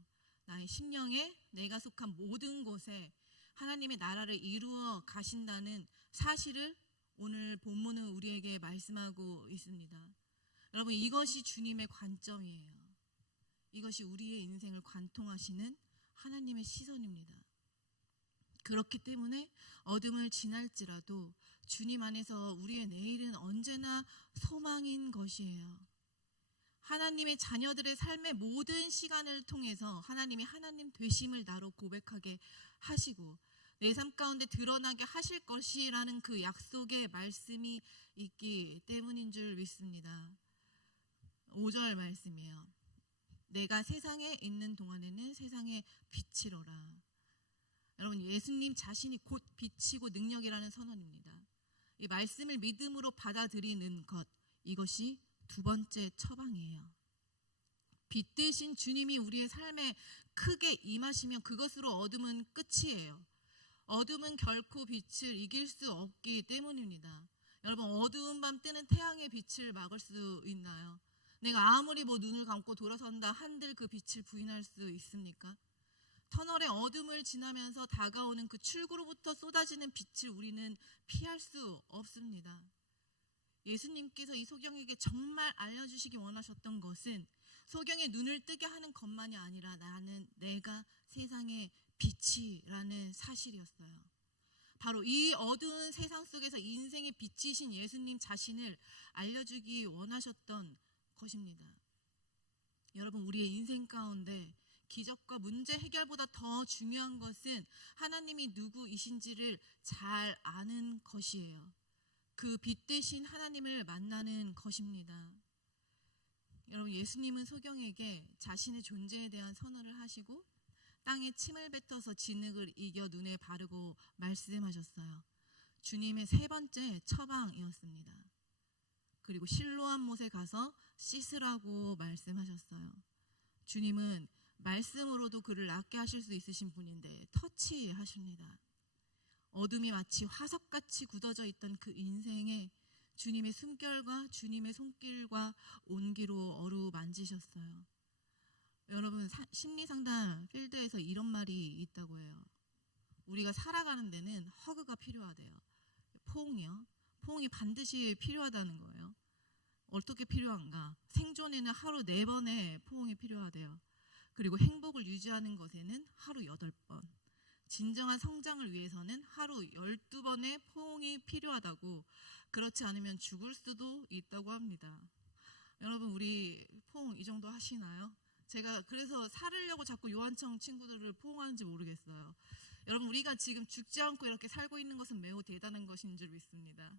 나의 심령에 내가 속한 모든 곳에 하나님의 나라를 이루어 가신다는 사실을 오늘 본문은 우리에게 말씀하고 있습니다. 여러분, 이것이 주님의 관점이에요. 이것이 우리의 인생을 관통하시는 하나님의 시선입니다. 그렇기 때문에 어둠을 지날지라도 주님 안에서 우리의 내일은 언제나 소망인 것이에요. 하나님의 자녀들의 삶의 모든 시간을 통해서 하나님이 하나님 되심을 나로 고백하게 하시고 내 삶 가운데 드러나게 하실 것이라는 그 약속의 말씀이 있기 때문인 줄 믿습니다. 5절 말씀이에요. 내가 세상에 있는 동안에는 세상의 빛이로라. 여러분, 예수님 자신이 곧 빛이고 능력이라는 선언입니다. 이 말씀을 믿음으로 받아들이는 것, 이것이 두 번째 처방이에요. 빛 대신 주님이 우리의 삶에 크게 임하시면 그것으로 어둠은 끝이에요. 어둠은 결코 빛을 이길 수 없기 때문입니다. 여러분, 어두운 밤 뜨는 태양의 빛을 막을 수 있나요? 내가 아무리 눈을 감고 돌아선다 한들 그 빛을 부인할 수 있습니까? 터널의 어둠을 지나면서 다가오는 그 출구로부터 쏟아지는 빛을 우리는 피할 수 없습니다. 예수님께서 이 소경에게 정말 알려주시기 원하셨던 것은 소경의 눈을 뜨게 하는 것만이 아니라 내가 세상의 빛이라는 사실이었어요. 바로 이 어두운 세상 속에서 인생의 빛이신 예수님 자신을 알려주기 원하셨던 것입니다. 여러분, 우리의 인생 가운데 기적과 문제 해결보다 더 중요한 것은 하나님이 누구이신지를 잘 아는 것이에요. 그 빛 대신 하나님을 만나는 것입니다. 여러분, 예수님은 소경에게 자신의 존재에 대한 선언을 하시고 땅에 침을 뱉어서 진흙을 이겨 눈에 바르고 말씀하셨어요. 주님의 세 번째 처방이었습니다. 그리고 실로암 못에 가서 씻으라고 말씀하셨어요. 주님은 말씀으로도 그를 낫게 하실 수 있으신 분인데 터치하십니다. 어둠이 마치 화석같이 굳어져 있던 그 인생에 주님의 숨결과 주님의 손길과 온기로 어루만지셨어요. 여러분, 심리상담 필드에서 이런 말이 있다고 해요. 우리가 살아가는 데는 허그가 필요하대요. 포옹이요. 포옹이 반드시 필요하다는 거예요. 어떻게 필요한가? 생존에는 하루 4번의 포옹이 필요하대요. 그리고 행복을 유지하는 것에는 하루 8번. 진정한 성장을 위해서는 하루 12번의 포옹이 필요하다고, 그렇지 않으면 죽을 수도 있다고 합니다. 여러분, 우리 포옹 이 정도 하시나요? 제가 그래서 살으려고 자꾸 요한청 친구들을 포옹하는지 모르겠어요. 여러분, 우리가 지금 죽지 않고 이렇게 살고 있는 것은 매우 대단한 것인 줄 믿습니다.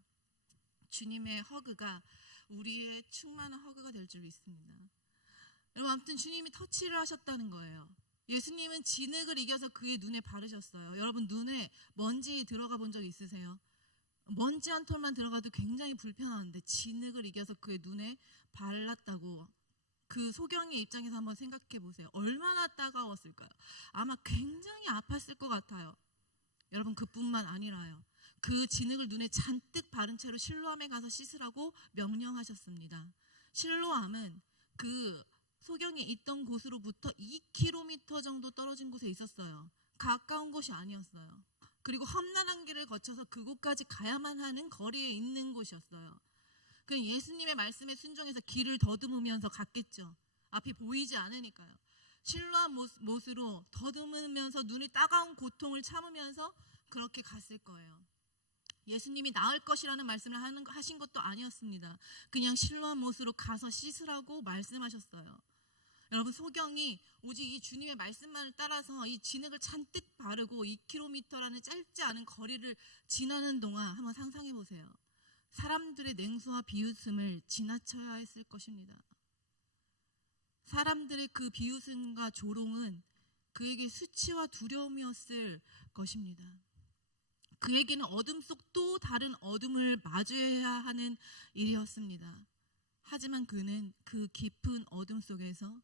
주님의 허그가 우리의 충만한 허그가 될 줄 믿습니다. 여러분, 아무튼 주님이 터치를 하셨다는 거예요. 예수님은 진흙을 이겨서 그의 눈에 바르셨어요. 여러분, 눈에 먼지 들어가 본 적 있으세요? 먼지 한 톨만 들어가도 굉장히 불편한데 진흙을 이겨서 그의 눈에 발랐다고. 그 소경의 입장에서 한번 생각해 보세요. 얼마나 따가웠을까요? 아마 굉장히 아팠을 것 같아요. 여러분, 그뿐만 아니라요. 그 진흙을 눈에 잔뜩 바른 채로 실로암에 가서 씻으라고 명령하셨습니다. 실로암은 그 소경이 있던 곳으로부터 2km 정도 떨어진 곳에 있었어요. 가까운 곳이 아니었어요. 그리고 험난한 길을 거쳐서 그곳까지 가야만 하는 거리에 있는 곳이었어요. 그 예수님의 말씀에 순종해서 길을 더듬으면서 갔겠죠. 앞이 보이지 않으니까요. 실로암 못으로 더듬으면서 눈이 따가운 고통을 참으면서 그렇게 갔을 거예요. 예수님이 나을 것이라는 말씀을 하신 것도 아니었습니다. 그냥 실로암 못으로 가서 씻으라고 말씀하셨어요. 여러분, 소경이 오직 이 주님의 말씀만을 따라서 이 진흙을 잔뜩 바르고 2km라는 짧지 않은 거리를 지나는 동안 한번 상상해 보세요. 사람들의 냉소와 비웃음을 지나쳐야 했을 것입니다. 사람들의 그 비웃음과 조롱은 그에게 수치와 두려움이었을 것입니다. 그에게는 어둠 속 또 다른 어둠을 마주해야 하는 일이었습니다. 하지만 그는 그 깊은 어둠 속에서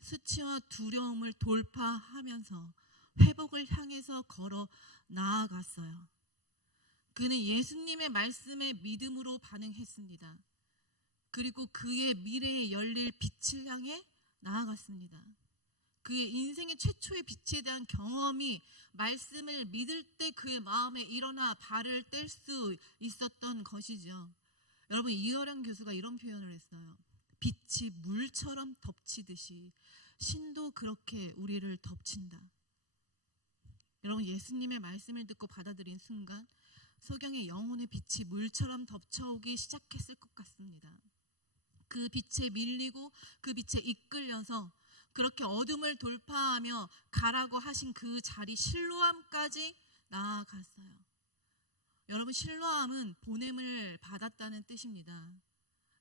수치와 두려움을 돌파하면서 회복을 향해서 걸어 나아갔어요. 그는 예수님의 말씀에 믿음으로 반응했습니다. 그리고 그의 미래에 열릴 빛을 향해 나아갔습니다. 그의 인생의 최초의 빛에 대한 경험이 말씀을 믿을 때 그의 마음에 일어나 발을 뗄 수 있었던 것이죠. 여러분, 이어령 교수가 이런 표현을 했어요. 빛이 물처럼 덮치듯이 신도 그렇게 우리를 덮친다. 여러분, 예수님의 말씀을 듣고 받아들인 순간 소경의 영혼의 빛이 물처럼 덮쳐오기 시작했을 것 같습니다. 그 빛에 밀리고 그 빛에 이끌려서 그렇게 어둠을 돌파하며 가라고 하신 그 자리 실로암까지 나아갔어요. 여러분, 실로암은 보냄을 받았다는 뜻입니다.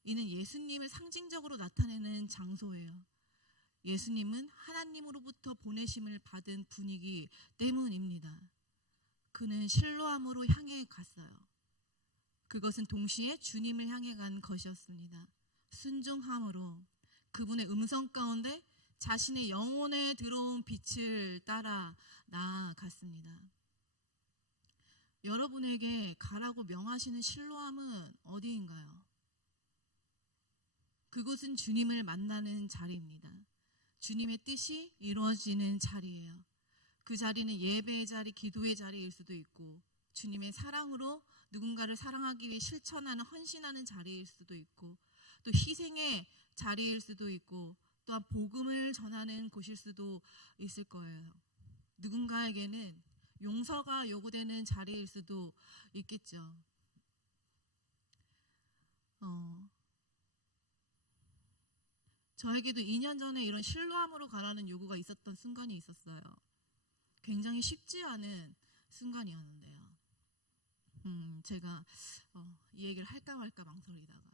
이는 예수님을 상징적으로 나타내는 장소예요. 예수님은 하나님으로부터 보내심을 받은 분이기 때문입니다. 그는 실로암으로 향해 갔어요. 그것은 동시에 주님을 향해 간 것이었습니다. 순종함으로 그분의 음성 가운데 자신의 영혼에 들어온 빛을 따라 나아갔습니다. 여러분에게 가라고 명하시는 실로암은 어디인가요? 그곳은 주님을 만나는 자리입니다. 주님의 뜻이 이루어지는 자리예요. 그 자리는 예배의 자리, 기도의 자리일 수도 있고, 주님의 사랑으로 누군가를 사랑하기 위해 실천하는, 헌신하는 자리일 수도 있고, 또 희생의 자리일 수도 있고, 또한 복음을 전하는 곳일 수도 있을 거예요. 누군가에게는 용서가 요구되는 자리일 수도 있겠죠. 저에게도 2년 전에 이런 실로암으로 가라는 요구가 있었던 순간이 있었어요. 굉장히 쉽지 않은 순간이었는데요. 제가 이 얘기를 할까 말까 망설이다가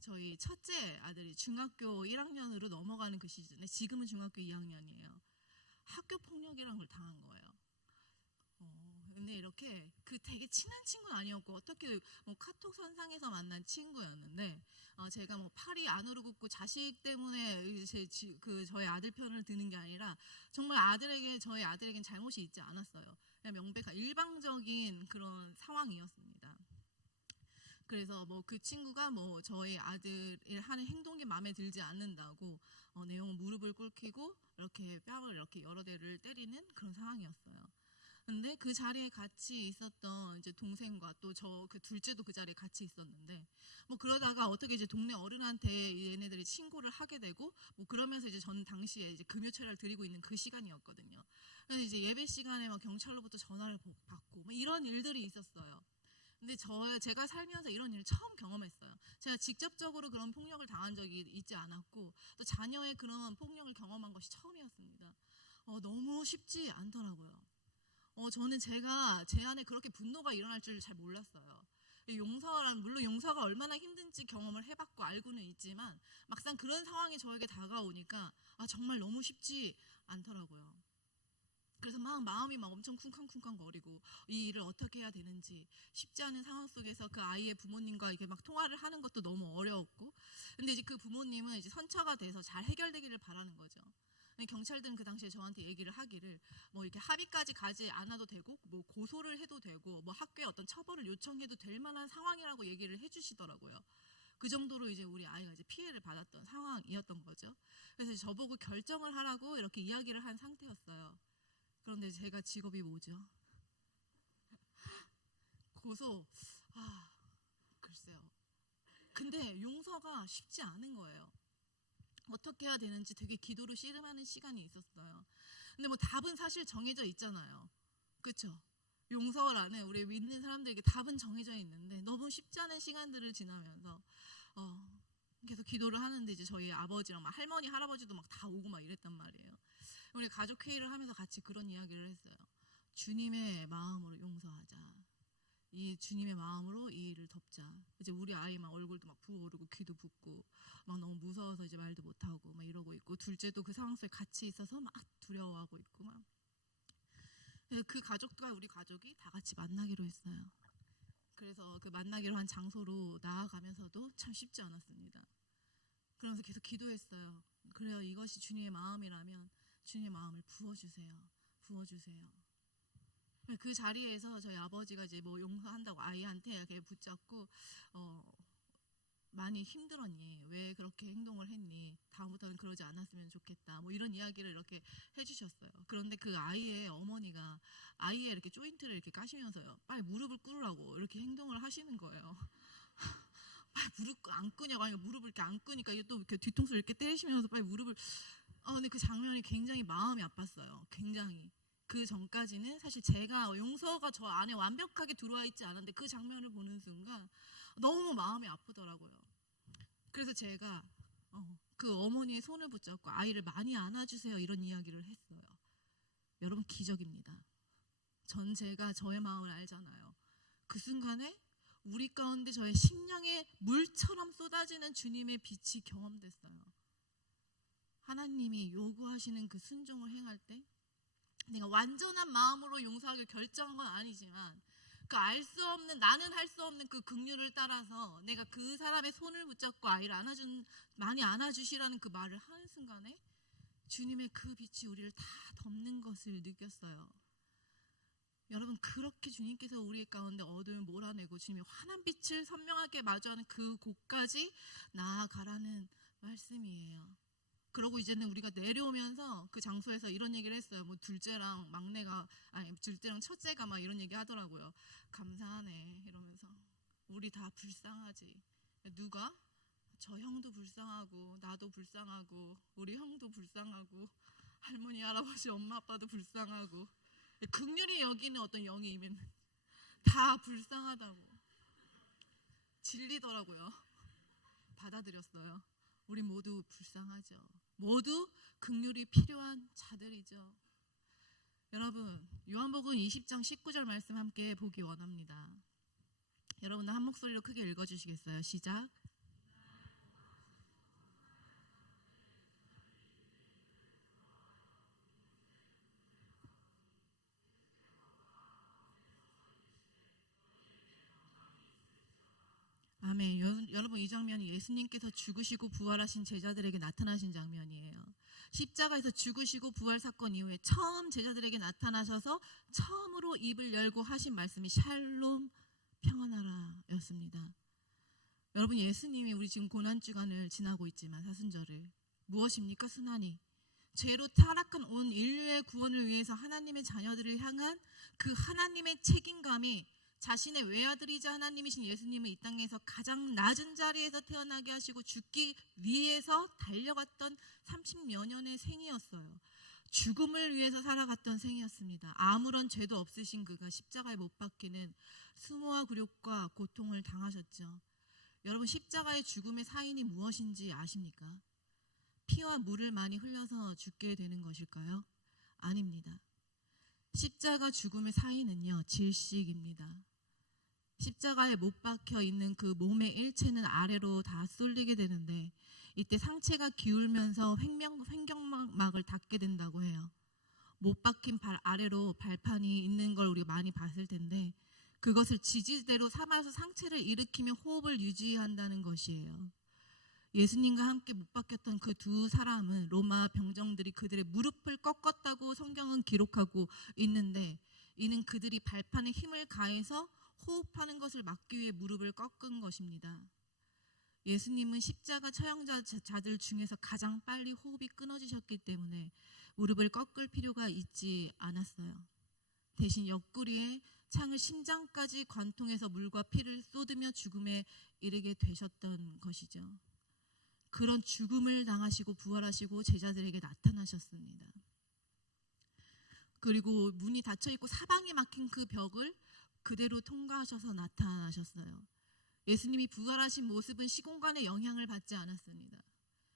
저희 첫째 아들이 중학교 1학년으로 넘어가는 그 시즌에, 지금은 중학교 2학년이에요. 학교 폭력이란 걸 당한 거예요. 근데 이렇게 그 되게 친한 친구는 아니었고, 어떻게 뭐 카톡 선상에서 만난 친구였는데, 제가 뭐 팔이 안으로 굽고 자식 때문에 저희 아들 편을 드는 게 아니라 정말 저희 아들에겐 잘못이 있지 않았어요. 그냥 명백한 일방적인 그런 상황이었습니다. 그래서 뭐 그 친구가 뭐 저희 아들이 하는 행동이 마음에 들지 않는다고 내용은 무릎을 꿇히고 이렇게 뺨을 이렇게 여러 대를 때리는 그런 상황이었어요. 근데 그 자리에 같이 있었던 이제 동생과 또 그 둘째도 그 자리에 같이 있었는데, 뭐 그러다가 어떻게 이제 동네 어른한테 얘네들이 신고를 하게 되고, 뭐 그러면서 이제 저는 당시에 이제 금요철야를 드리고 있는 그 시간이었거든요. 그래서 이제 예배 시간에 막 경찰로부터 전화를 받고 뭐 이런 일들이 있었어요. 근데 제가 살면서 이런 일을 처음 경험했어요. 제가 직접적으로 그런 폭력을 당한 적이 있지 않았고, 또 자녀의 그런 폭력을 경험한 것이 처음이었습니다. 너무 쉽지 않더라고요. 저는 제 안에 그렇게 분노가 일어날 줄 잘 몰랐어요. 물론 용서가 얼마나 힘든지 경험을 해봤고 알고는 있지만, 막상 그런 상황이 저에게 다가오니까 정말 너무 쉽지 않더라고요. 그래서 마음이 엄청 쿵쾅쿵쾅 거리고, 이 일을 어떻게 해야 되는지 쉽지 않은 상황 속에서 그 아이의 부모님과 이렇게 막 통화를 하는 것도 너무 어려웠고, 근데 이제 그 부모님은 이제 선처가 돼서 잘 해결되기를 바라는 거죠. 경찰들은 그 당시에 저한테 얘기를 하기를, 뭐 이렇게 합의까지 가지 않아도 되고, 뭐 고소를 해도 되고, 뭐 학교에 어떤 처벌을 요청해도 될 만한 상황이라고 얘기를 해주시더라고요. 그 정도로 이제 우리 아이가 이제 피해를 받았던 상황이었던 거죠. 그래서 저보고 결정을 하라고 이렇게 이야기를 한 상태였어요. 그런데 제가 직업이 뭐죠? 고소. 글쎄요. 근데 용서가 쉽지 않은 거예요. 어떻게 해야 되는지 되게 기도로 씨름하는 시간이 있었어요. 근데 뭐 답은 사실 정해져 있잖아요. 그렇죠? 용서라는 우리 믿는 사람들에게 답은 정해져 있는데, 너무 쉽지 않은 시간들을 지나면서 계속 기도를 하는데, 이제 저희 아버지랑 막 할머니 할아버지도 막 다 오고 막 이랬단 말이에요. 우리 가족 회의를 하면서 같이 그런 이야기를 했어요. 주님의 마음으로 용서하자. 이 주님의 마음으로 이 일을 덮자. 이제 우리 아이 막 얼굴도 막 부어오르고 귀도 붓고 막 너무 무서워서 이제 말도 못하고 막 이러고 있고, 둘째도 그 상황 속에 같이 있어서 막 두려워하고 있고 막. 그 가족과 우리 가족이 다 같이 만나기로 했어요. 그래서 그 만나기로 한 장소로 나아가면서도 참 쉽지 않았습니다. 그러면서 계속 기도했어요. 그래요, 이것이 주님의 마음이라면 주님의 마음을 부어주세요. 부어주세요. 그 자리에서 저희 아버지가 이제 뭐 용서한다고 아이한테 이렇게 붙잡고, 많이 힘들었니? 왜 그렇게 행동을 했니? 다음부터는 그러지 않았으면 좋겠다. 뭐 이런 이야기를 이렇게 해주셨어요. 그런데 그 아이의 어머니가 아이의 이렇게 조인트를 이렇게 까시면서요, 빨리 무릎을 꿇으라고 이렇게 행동을 하시는 거예요. 빨리 무릎 안 끄냐고 하니까 무릎을 이렇게 안 끄니까 또 이렇게 뒤통수를 이렇게 때리시면서 빨리 무릎을. 근데 그 장면이 굉장히 마음이 아팠어요. 굉장히. 그 전까지는 사실 제가 용서가 저 안에 완벽하게 들어와 있지 않았는데, 그 장면을 보는 순간 너무 마음이 아프더라고요. 그래서 제가 그 어머니의 손을 붙잡고 아이를 많이 안아주세요, 이런 이야기를 했어요. 여러분, 기적입니다. 제가 저의 마음을 알잖아요. 그 순간에 우리 가운데 저의 심령에 물처럼 쏟아지는 주님의 빛이 경험됐어요. 하나님이 요구하시는 그 순종을 행할 때, 내가 완전한 마음으로 용서하기를 결정한 건 아니지만, 그 알 수 없는, 나는 할 수 없는 그 긍휼을 따라서 내가 그 사람의 손을 붙잡고 아이를 많이 안아주시라는 그 말을 하는 순간에 주님의 그 빛이 우리를 다 덮는 것을 느꼈어요. 여러분, 그렇게 주님께서 우리 가운데 어둠을 몰아내고 주님의 환한 빛을 선명하게 마주하는 그 곳까지 나아가라는 말씀이에요. 그러고 이제는 우리가 내려오면서 그 장소에서 이런 얘기를 했어요. 뭐 둘째랑 막내가, 아니 둘째랑 첫째가 막 이런 얘기 하더라고요. 감사하네 이러면서. 우리 다 불쌍하지. 누가? 저 형도 불쌍하고 나도 불쌍하고 우리 형도 불쌍하고 할머니 할아버지 엄마 아빠도 불쌍하고 긍휼히 여기는 어떤 영이 임했는 다 불쌍하다고 질리더라고요. 받아들였어요. 우리 모두 불쌍하죠. 모두 긍휼이 필요한 자들이죠. 여러분, 요한복음 20장 19절 말씀 함께 보기 원합니다. 여러분 한 목소리로 크게 읽어주시겠어요? 시작. 아멘. 여러분, 이 장면이 예수님께서 죽으시고 부활하신 제자들에게 나타나신 장면이에요. 십자가에서 죽으시고 부활 사건 이후에 처음 제자들에게 나타나셔서 처음으로 입을 열고 하신 말씀이 샬롬 평안하라 였습니다. 여러분, 예수님이 우리 지금 고난주간을 지나고 있지만 사순절을 무엇입니까? 순환이 죄로 타락한 온 인류의 구원을 위해서 하나님의 자녀들을 향한 그 하나님의 책임감이 자신의 외아들이자 하나님이신 예수님을 이 땅에서 가장 낮은 자리에서 태어나게 하시고 죽기 위해서 달려갔던 30여 년의 생이었어요. 죽음을 위해서 살아갔던 생이었습니다. 아무런 죄도 없으신 그가 십자가에 못 박히는 수모와 굴욕과 고통을 당하셨죠. 여러분, 십자가의 죽음의 사인이 무엇인지 아십니까? 피와 물을 많이 흘려서 죽게 되는 것일까요? 아닙니다. 십자가 죽음의 사인은요, 질식입니다. 십자가에 못 박혀 있는 그 몸의 일체는 아래로 다 쏠리게 되는데 이때 상체가 기울면서 횡격막을 닫게 된다고 해요. 못 박힌 발 아래로 발판이 있는 걸 우리가 많이 봤을 텐데 그것을 지지대로 삼아서 상체를 일으키며 호흡을 유지한다는 것이에요. 예수님과 함께 못 박혔던 그 두 사람은 로마 병정들이 그들의 무릎을 꺾었다고 성경은 기록하고 있는데 이는 그들이 발판에 힘을 가해서 호흡하는 것을 막기 위해 무릎을 꺾은 것입니다. 예수님은 십자가 처형자들 중에서 가장 빨리 호흡이 끊어지셨기 때문에 무릎을 꺾을 필요가 있지 않았어요. 대신 옆구리에 창을 심장까지 관통해서 물과 피를 쏟으며 죽음에 이르게 되셨던 것이죠. 그런 죽음을 당하시고 부활하시고 제자들에게 나타나셨습니다. 그리고 문이 닫혀있고 사방에 막힌 그 벽을 그대로 통과하셔서 나타나셨어요. 예수님이 부활하신 모습은 시공간의 영향을 받지 않았습니다.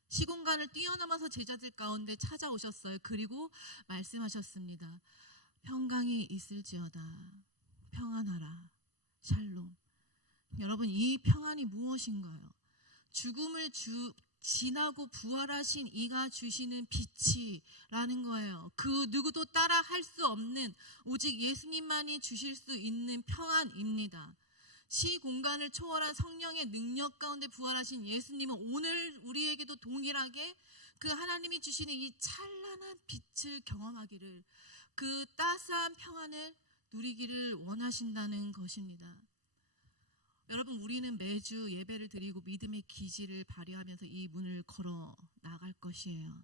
시공간을 뛰어넘어서 제자들 가운데 찾아오셨어요. 그리고 말씀하셨습니다. 평강이 있을지어다. 평안하라. 샬롬. 여러분, 이 평안이 무엇인가요? 죽음을 지나고 부활하신 이가 주시는 빛이라는 거예요. 그 누구도 따라 할 수 없는 오직 예수님만이 주실 수 있는 평안입니다. 시공간을 초월한 성령의 능력 가운데 부활하신 예수님은 오늘 우리에게도 동일하게 그 하나님이 주시는 이 찬란한 빛을 경험하기를, 그 따스한 평안을 누리기를 원하신다는 것입니다. 여러분, 우리는 매주 예배를 드리고 믿음의 기지를 발휘하면서 이 문을 걸어 나갈 것이에요.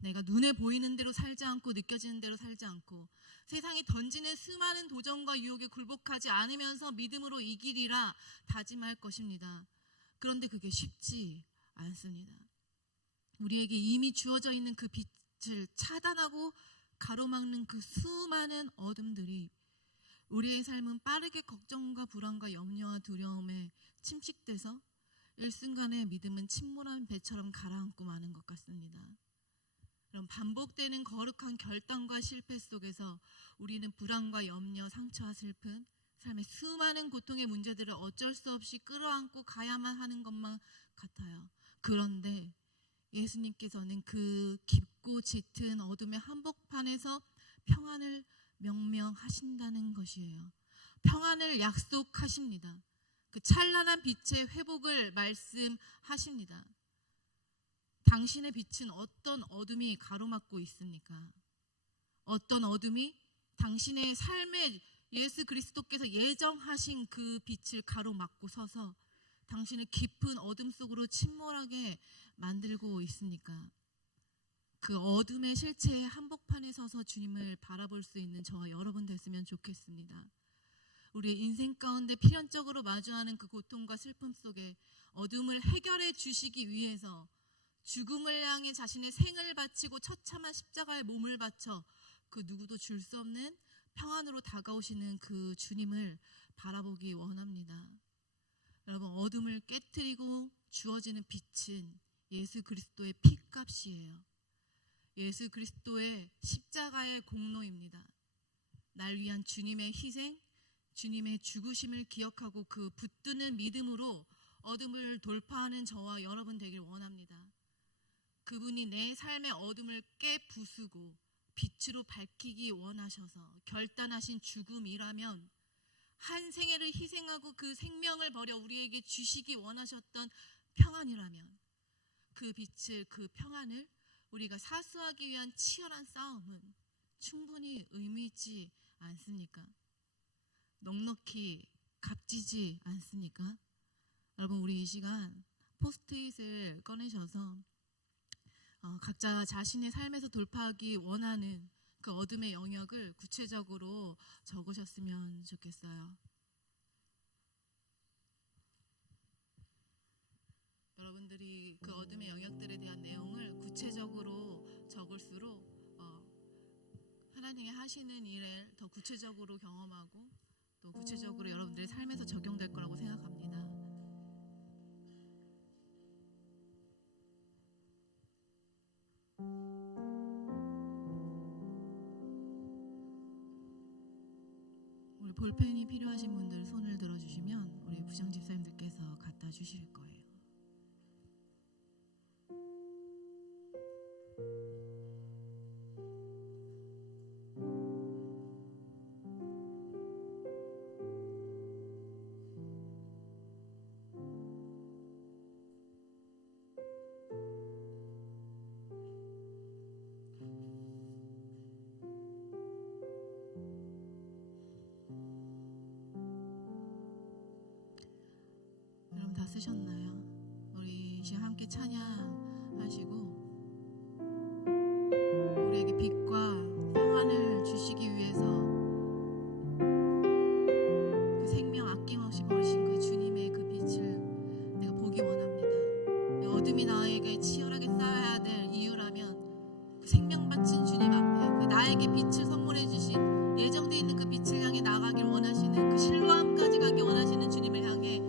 내가 눈에 보이는 대로 살지 않고 느껴지는 대로 살지 않고 세상이 던지는 수많은 도전과 유혹에 굴복하지 않으면서 믿음으로 이기리라 다짐할 것입니다. 그런데 그게 쉽지 않습니다. 우리에게 이미 주어져 있는 그 빛을 차단하고 가로막는 그 수많은 어둠들이 우리의 삶은 빠르게 걱정과 불안과 염려와 두려움에 침식돼서 일순간에 믿음은 침몰한 배처럼 가라앉고 마는 것 같습니다. 그럼 반복되는 거룩한 결단과 실패 속에서 우리는 불안과 염려, 상처와 슬픔, 삶의 수많은 고통의 문제들을 어쩔 수 없이 끌어안고 가야만 하는 것만 같아요. 그런데 예수님께서는 그 깊고 짙은 어둠의 한복판에서 평안을 명명하신다는 것이에요. 평안을 약속하십니다. 그 찬란한 빛의 회복을 말씀하십니다. 당신의 빛은 어떤 어둠이 가로막고 있습니까? 어떤 어둠이 당신의 삶에 예수 그리스도께서 예정하신 그 빛을 가로막고 서서 당신을 깊은 어둠 속으로 침몰하게 만들고 있습니까? 그 어둠의 실체의 한복판에 서서 주님을 바라볼 수 있는 저와 여러분 됐으면 좋겠습니다. 우리의 인생 가운데 필연적으로 마주하는 그 고통과 슬픔 속에 어둠을 해결해 주시기 위해서 죽음을 향해 자신의 생을 바치고 처참한 십자가에 몸을 바쳐 그 누구도 줄 수 없는 평안으로 다가오시는 그 주님을 바라보기 원합니다. 여러분, 어둠을 깨트리고 주어지는 빛은 예수 그리스도의 피값이에요. 예수 그리스도의 십자가의 공로입니다. 날 위한 주님의 희생, 주님의 죽으심을 기억하고 그 붙드는 믿음으로 어둠을 돌파하는 저와 여러분 되길 원합니다. 그분이 내 삶의 어둠을 깨부수고 빛으로 밝히기 원하셔서 결단하신 죽음이라면, 한 생애를 희생하고 그 생명을 버려 우리에게 주시기 원하셨던 평안이라면, 그 빛을, 그 평안을 우리가 사수하기 위한 치열한 싸움은 충분히 의미 있지 않습니까? 넉넉히 값지지 않습니까? 여러분, 우리 이 시간 포스트잇을 꺼내셔서 각자 자신의 삶에서 돌파하기 원하는 그 어둠의 영역을 구체적으로 적으셨으면 좋겠어요. 여러분들이 그 어둠의 영역들에 대한 내용을 구체적으로 적을수록 하나님이 하시는 일을 더 구체적으로 경험하고 또 구체적으로 여러분들의 삶에서 적용될 거라고 생각합니다. 우리 볼펜이 필요하신 분들 손을 들어주시면 우리 부장 집사님들께서 갖다 주실 거예요. 여러분 다 쓰셨나요? 우리 이제 함께 찬양하시고 우리에게 빛과 평안을 주시기 위해서 그 생명 아낌없이 버리신 그 주님의 그 빛을 내가 보기 원합니다. 어둠이 나에게 치열하게 쌓여야 될 이유라면 그 생명 바친 주님 앞에 그 나에게 빛을 선물해 주신 예정되어 있는 그 빛을 향해 나아가길 원하시는, 그 실로암까지 가기 원하시는 주님을 향해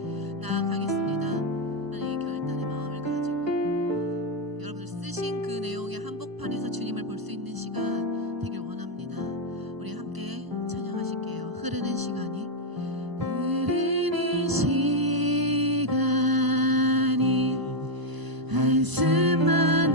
나아가겠습니다. 하나님의 결단의 마음을 가지고 여러분들 쓰신 그 내용의 한복판에서 주님을 볼 수 있는 시간 되길 원합니다. 우리 함께 찬양하실게요. 흐르는 시간이 한숨만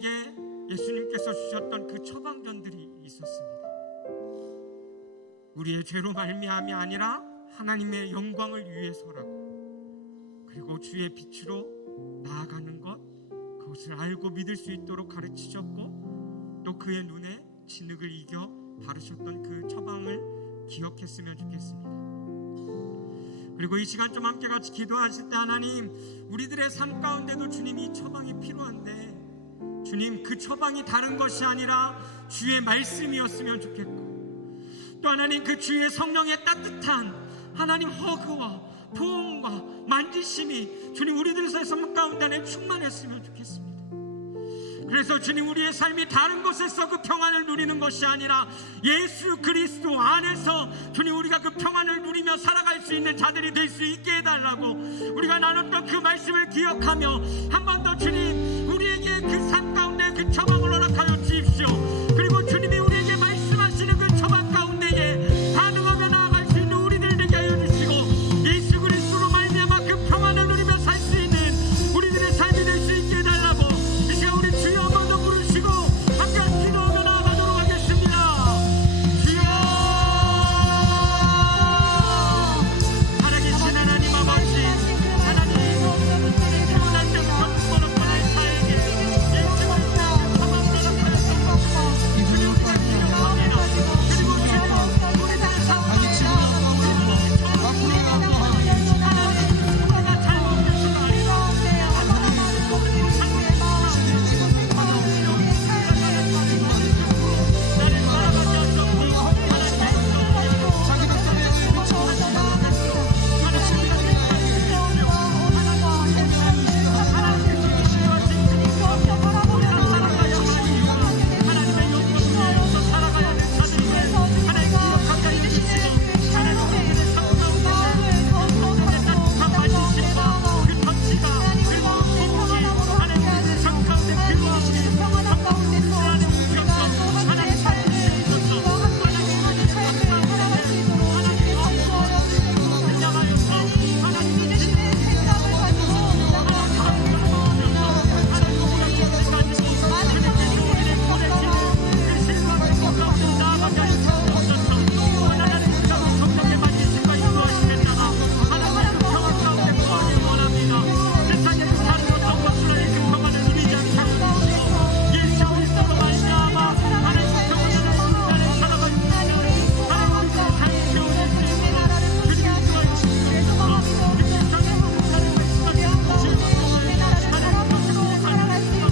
우리에게 예수님께서 주셨던 그 처방전들이 있었습니다. 우리의 죄로 말미암이 아니라 하나님의 영광을 위해서라고, 그리고 주의 빛으로 나아가는 것, 그것을 알고 믿을 수 있도록 가르치셨고, 또 그의 눈에 진흙을 이겨 바르셨던 그 처방을 기억했으면 좋겠습니다. 그리고 이 시간 좀 함께 같이 기도하실 때, 하나님, 우리들의 삶 가운데도 주님 이 처방이 필요한데, 주님 그 처방이 다른 것이 아니라 주의 말씀이었으면 좋겠고, 또 하나님 그 주의 성령의 따뜻한 하나님 허그와 보험과 만지심이 주님 우리들의 삶 가운데 안에 충만했으면 좋겠습니다. 그래서 주님, 우리의 삶이 다른 곳에서 그 평안을 누리는 것이 아니라 예수 그리스도 안에서 주님 우리가 그 평안을 누리며 살아갈 수 있는 자들이 될 수 있게 해달라고, 우리가 나눴던 그 말씀을 기억하며 한 번 더 주님 우리에게 그 삶 가운데 그 처방을 허락하여 주십시오. 그리고 주님이 우리에게 말씀하시는 그 처방 가운데에 반응하며 나아갈 수 있는 우리들 되게 하여 주시고, 예수 그리스도로 말미암아 그 평안을 누리며 살 수 있는 우리들의 삶이 될 수 있게 해달라고, 이 시간 우리 주여 한번 더 부르시고 함께 기도하며 나아가도록 하겠습니다. 주여, 살아계신 하나님 아버지, 하나님 태어날 때부터 죽어놓고 날 사에게 예수 그리스도의 처방을 허락하였습니다. 주님 우리가 기억합니다. 그리고 주여 우리들의 삶 가운데 우리가 잘못돼서가 아니라 나를 따라가지 않고 하나님의 영광을 위해서 살아가야 될 자들에게 하나님 기억하게 해주시고, 하나님 우리들의 삶 가운데 성령의 따뜻한 만지심과 그 터치가, 그리고 소복이 하나님 우리들의 삶 가운데 필요하시니 성령 우리들 안에 오셔서 하나님 살리시옵소서. 하나님 우리들의 삶 가운데 하나님 어머니 등장하여서 하나님 믿으시는 생각을 가지고 하나님 하나님 우리가 가지고 주님께서 우리를 보내시는 그 실수한 것 가운데 나아가게 하시옵소서. 하나님 우리가 성령의 만지심과 인도하시겠다가 하나님의 그 평안 가운데 구하길 원합니다. 세상에 그 다른 어떤 것들에 그 평안을 누리지 않게 하여 주시고, 예수 그리스도로 말미암아 하나님 그 평안을 누리는 안에 살아갈 수 있는 하나님 우리들의 삶을 채워낼 수 있는 주님 인도하여 주시옵소서. 이 세상에 하나님 말씀하시는 주님을 통하여 하나님 우리들의 삶을 살아갈 수 있는 우리들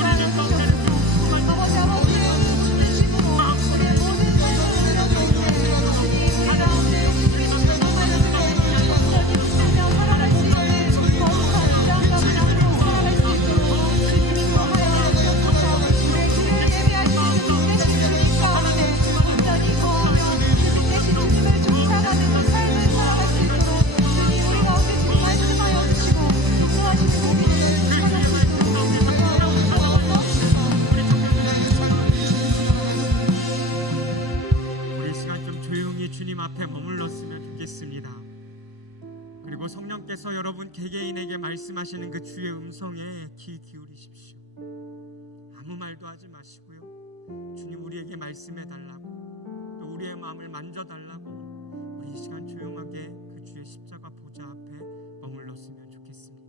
가운데는 우리 시간 좀 조용히 주님 앞에 머물렀으면 좋겠습니다. 그리고 성령께서 여러분 개개인에게 말씀하시는 그 주의 음성에 귀 기울이십시오. 아무 말도 하지 마시고요, 주님 우리에게 말씀해 달라고, 또 우리의 마음을 만져 달라고, 우리 이 시간 조용하게 그 주의 십자가 보좌 앞에 머물렀으면 좋겠습니다.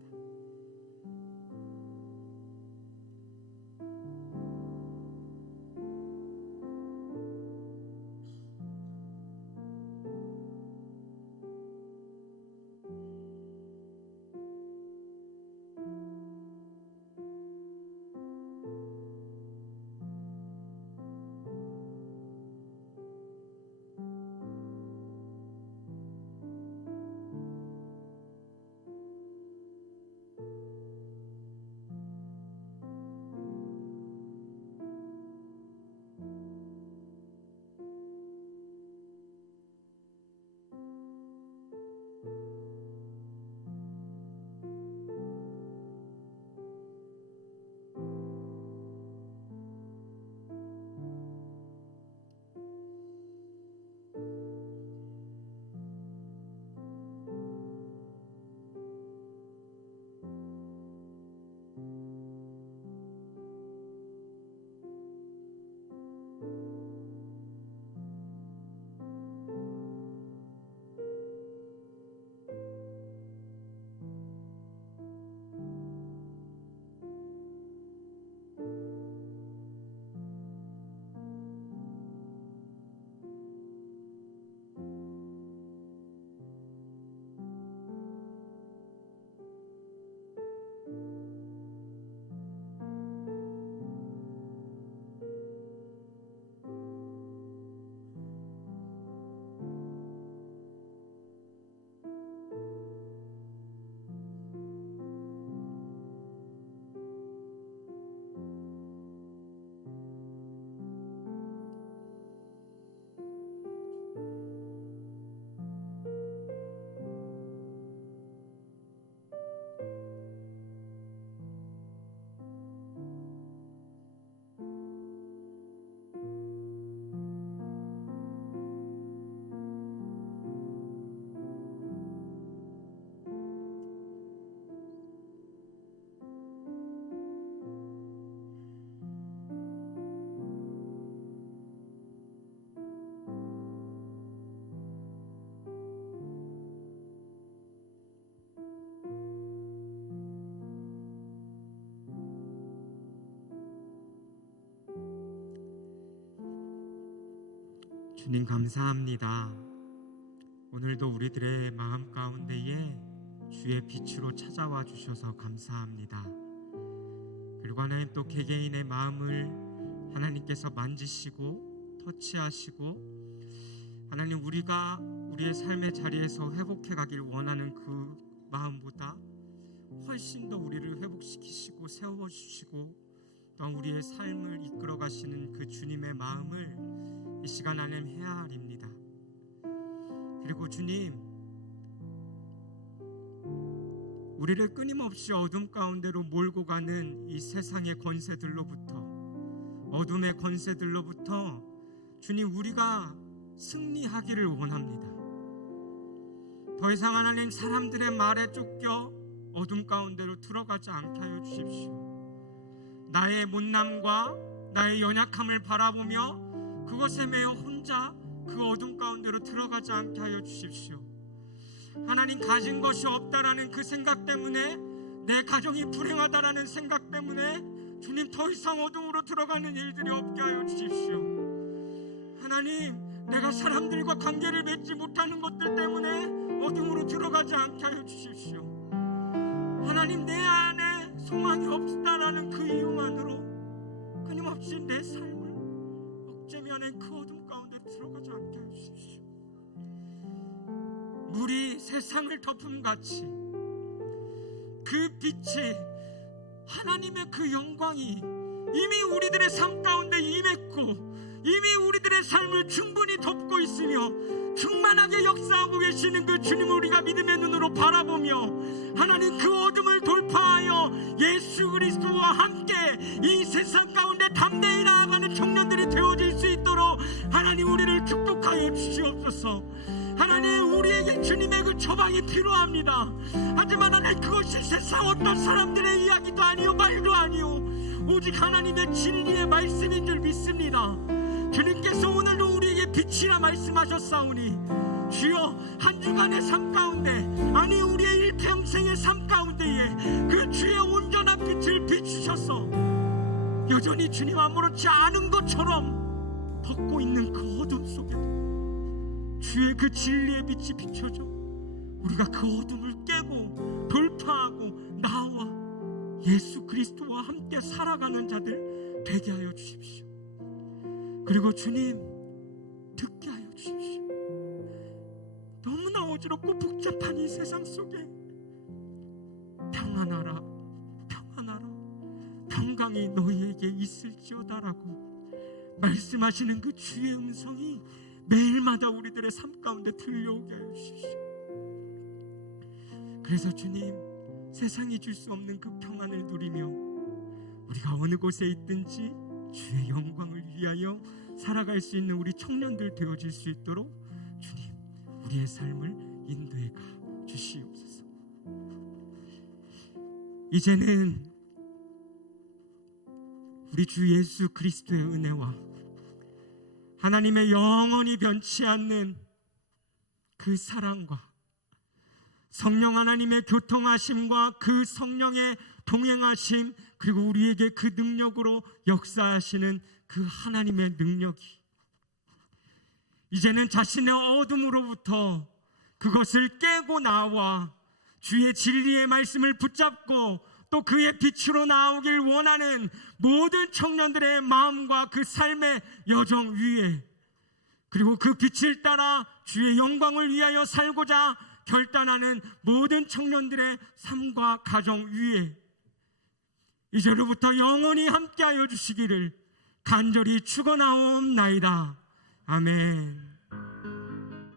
주님 감사합니다. 오늘도 우리들의 마음 가운데에 주의 빛으로 찾아와 주셔서 감사합니다. 그리고 하나님 또 개개인의 마음을 하나님께서 만지시고 터치하시고 하나님 우리가 우리의 삶의 자리에서 회복해 가길 원하는 그 마음보다 훨씬 더 우리를 회복시키시고 세워주시고 또 우리의 삶을 이끌어 가시는 그 주님의 마음을 이 시간 안에 헤아립니다. 그리고 주님, 우리를 끊임없이 어둠 가운데로 몰고 가는 이 세상의 권세들로부터, 어둠의 권세들로부터 주님 우리가 승리하기를 원합니다. 더 이상 하나님 사람들의 말에 쫓겨 어둠 가운데로 들어가지 않게 하여 주십시오. 나의 못남과 나의 연약함을 바라보며 그것에 매여 혼자 그 어둠 가운데로 들어가지 않게 하여 주십시오. 하나님 가진 것이 없다라는 그 생각 때문에, 내 가정이 불행하다라는 생각 때문에 주님 더 이상 어둠으로 들어가는 일들이 없게 하여 주십시오. 하나님, 내가 사람들과 관계를 맺지 못하는 것들 때문에 어둠으로 들어가지 않게 하여 주십시오. 하나님, 내 안에 소망이 없다라는 그 이유만으로 끊임없이 내 삶을 억제면에 그 어둠 가운데 들어가지 않게 하여 주십시오. 물이 세상을 덮음같이 그 빛이, 하나님의 그 영광이 이미 우리들의 삶 가운데 임했고 이미 우리들의 삶을 충분히 덮고 있으며 충만하게 역사하고 계시는 그 주님을 우리가 믿음의 눈으로 바라보며 하나님 그 어둠을 돌파하여 예수 그리스도와 함께 이 세상 가운데 담대히 나아가는 청년들이 되어질 수 있도록 하나님 우리를 축복하여 주시옵소서. 하나님, 우리에게 주님의 그 처방이 필요합니다. 하지만 하나님, 그것이 세상 어떤 사람들의 이야기도 아니요 말도 아니요 오직 하나님의 진리의 말씀인 줄 믿습니다. 주님께서 오늘도 우리에게 빛이라 말씀하셨사오니 주여, 한 주간의 삶 가운데, 아니 우리의 일평생의 삶 가운데에 그 주의 온전한 빛을 비추셔서 여전히 주님 아무렇지 않은 것처럼 덮고 있는 그 어둠 속에도 주의 그 진리의 빛이 비춰져 우리가 그 어둠을 깨고 돌파하고 나와 예수 그리스도와 함께 살아가는 자들 되게 하여 주십시오. 그리고 주님, 듣게 하여 주십시오. 너무나 어지럽고 복잡한 이 세상 속에 평안하라, 평안하라, 평강이 너희에게 있을지어다라고 말씀하시는 그 주의 음성이 매일마다 우리들의 삶 가운데 들려오게 하여 주십시오. 그래서 주님, 세상이 줄 수 없는 그 평안을 누리며 우리가 어느 곳에 있든지 주의 영광을 위하여 살아갈 수 있는 우리 청년들 되어질 수 있도록 주님, 우리의 삶을 인도해 가 주시옵소서. 이제는 우리 주 예수 그리스도의 은혜와 하나님의 영원히 변치 않는 그 사랑과 성령 하나님의 교통하심과 그 성령의 동행하심, 그리고 우리에게 그 능력으로 역사하시는 그 하나님의 능력이 이제는 자신의 어둠으로부터 그것을 깨고 나와 주의 진리의 말씀을 붙잡고 또 그의 빛으로 나오길 원하는 모든 청년들의 마음과 그 삶의 여정 위에, 그리고 그 빛을 따라 주의 영광을 위하여 살고자 결단하는 모든 청년들의 삶과 가정 위에 이제로부터 영원히 함께하여 주시기를 간절히 축원하옵나이다. 아멘.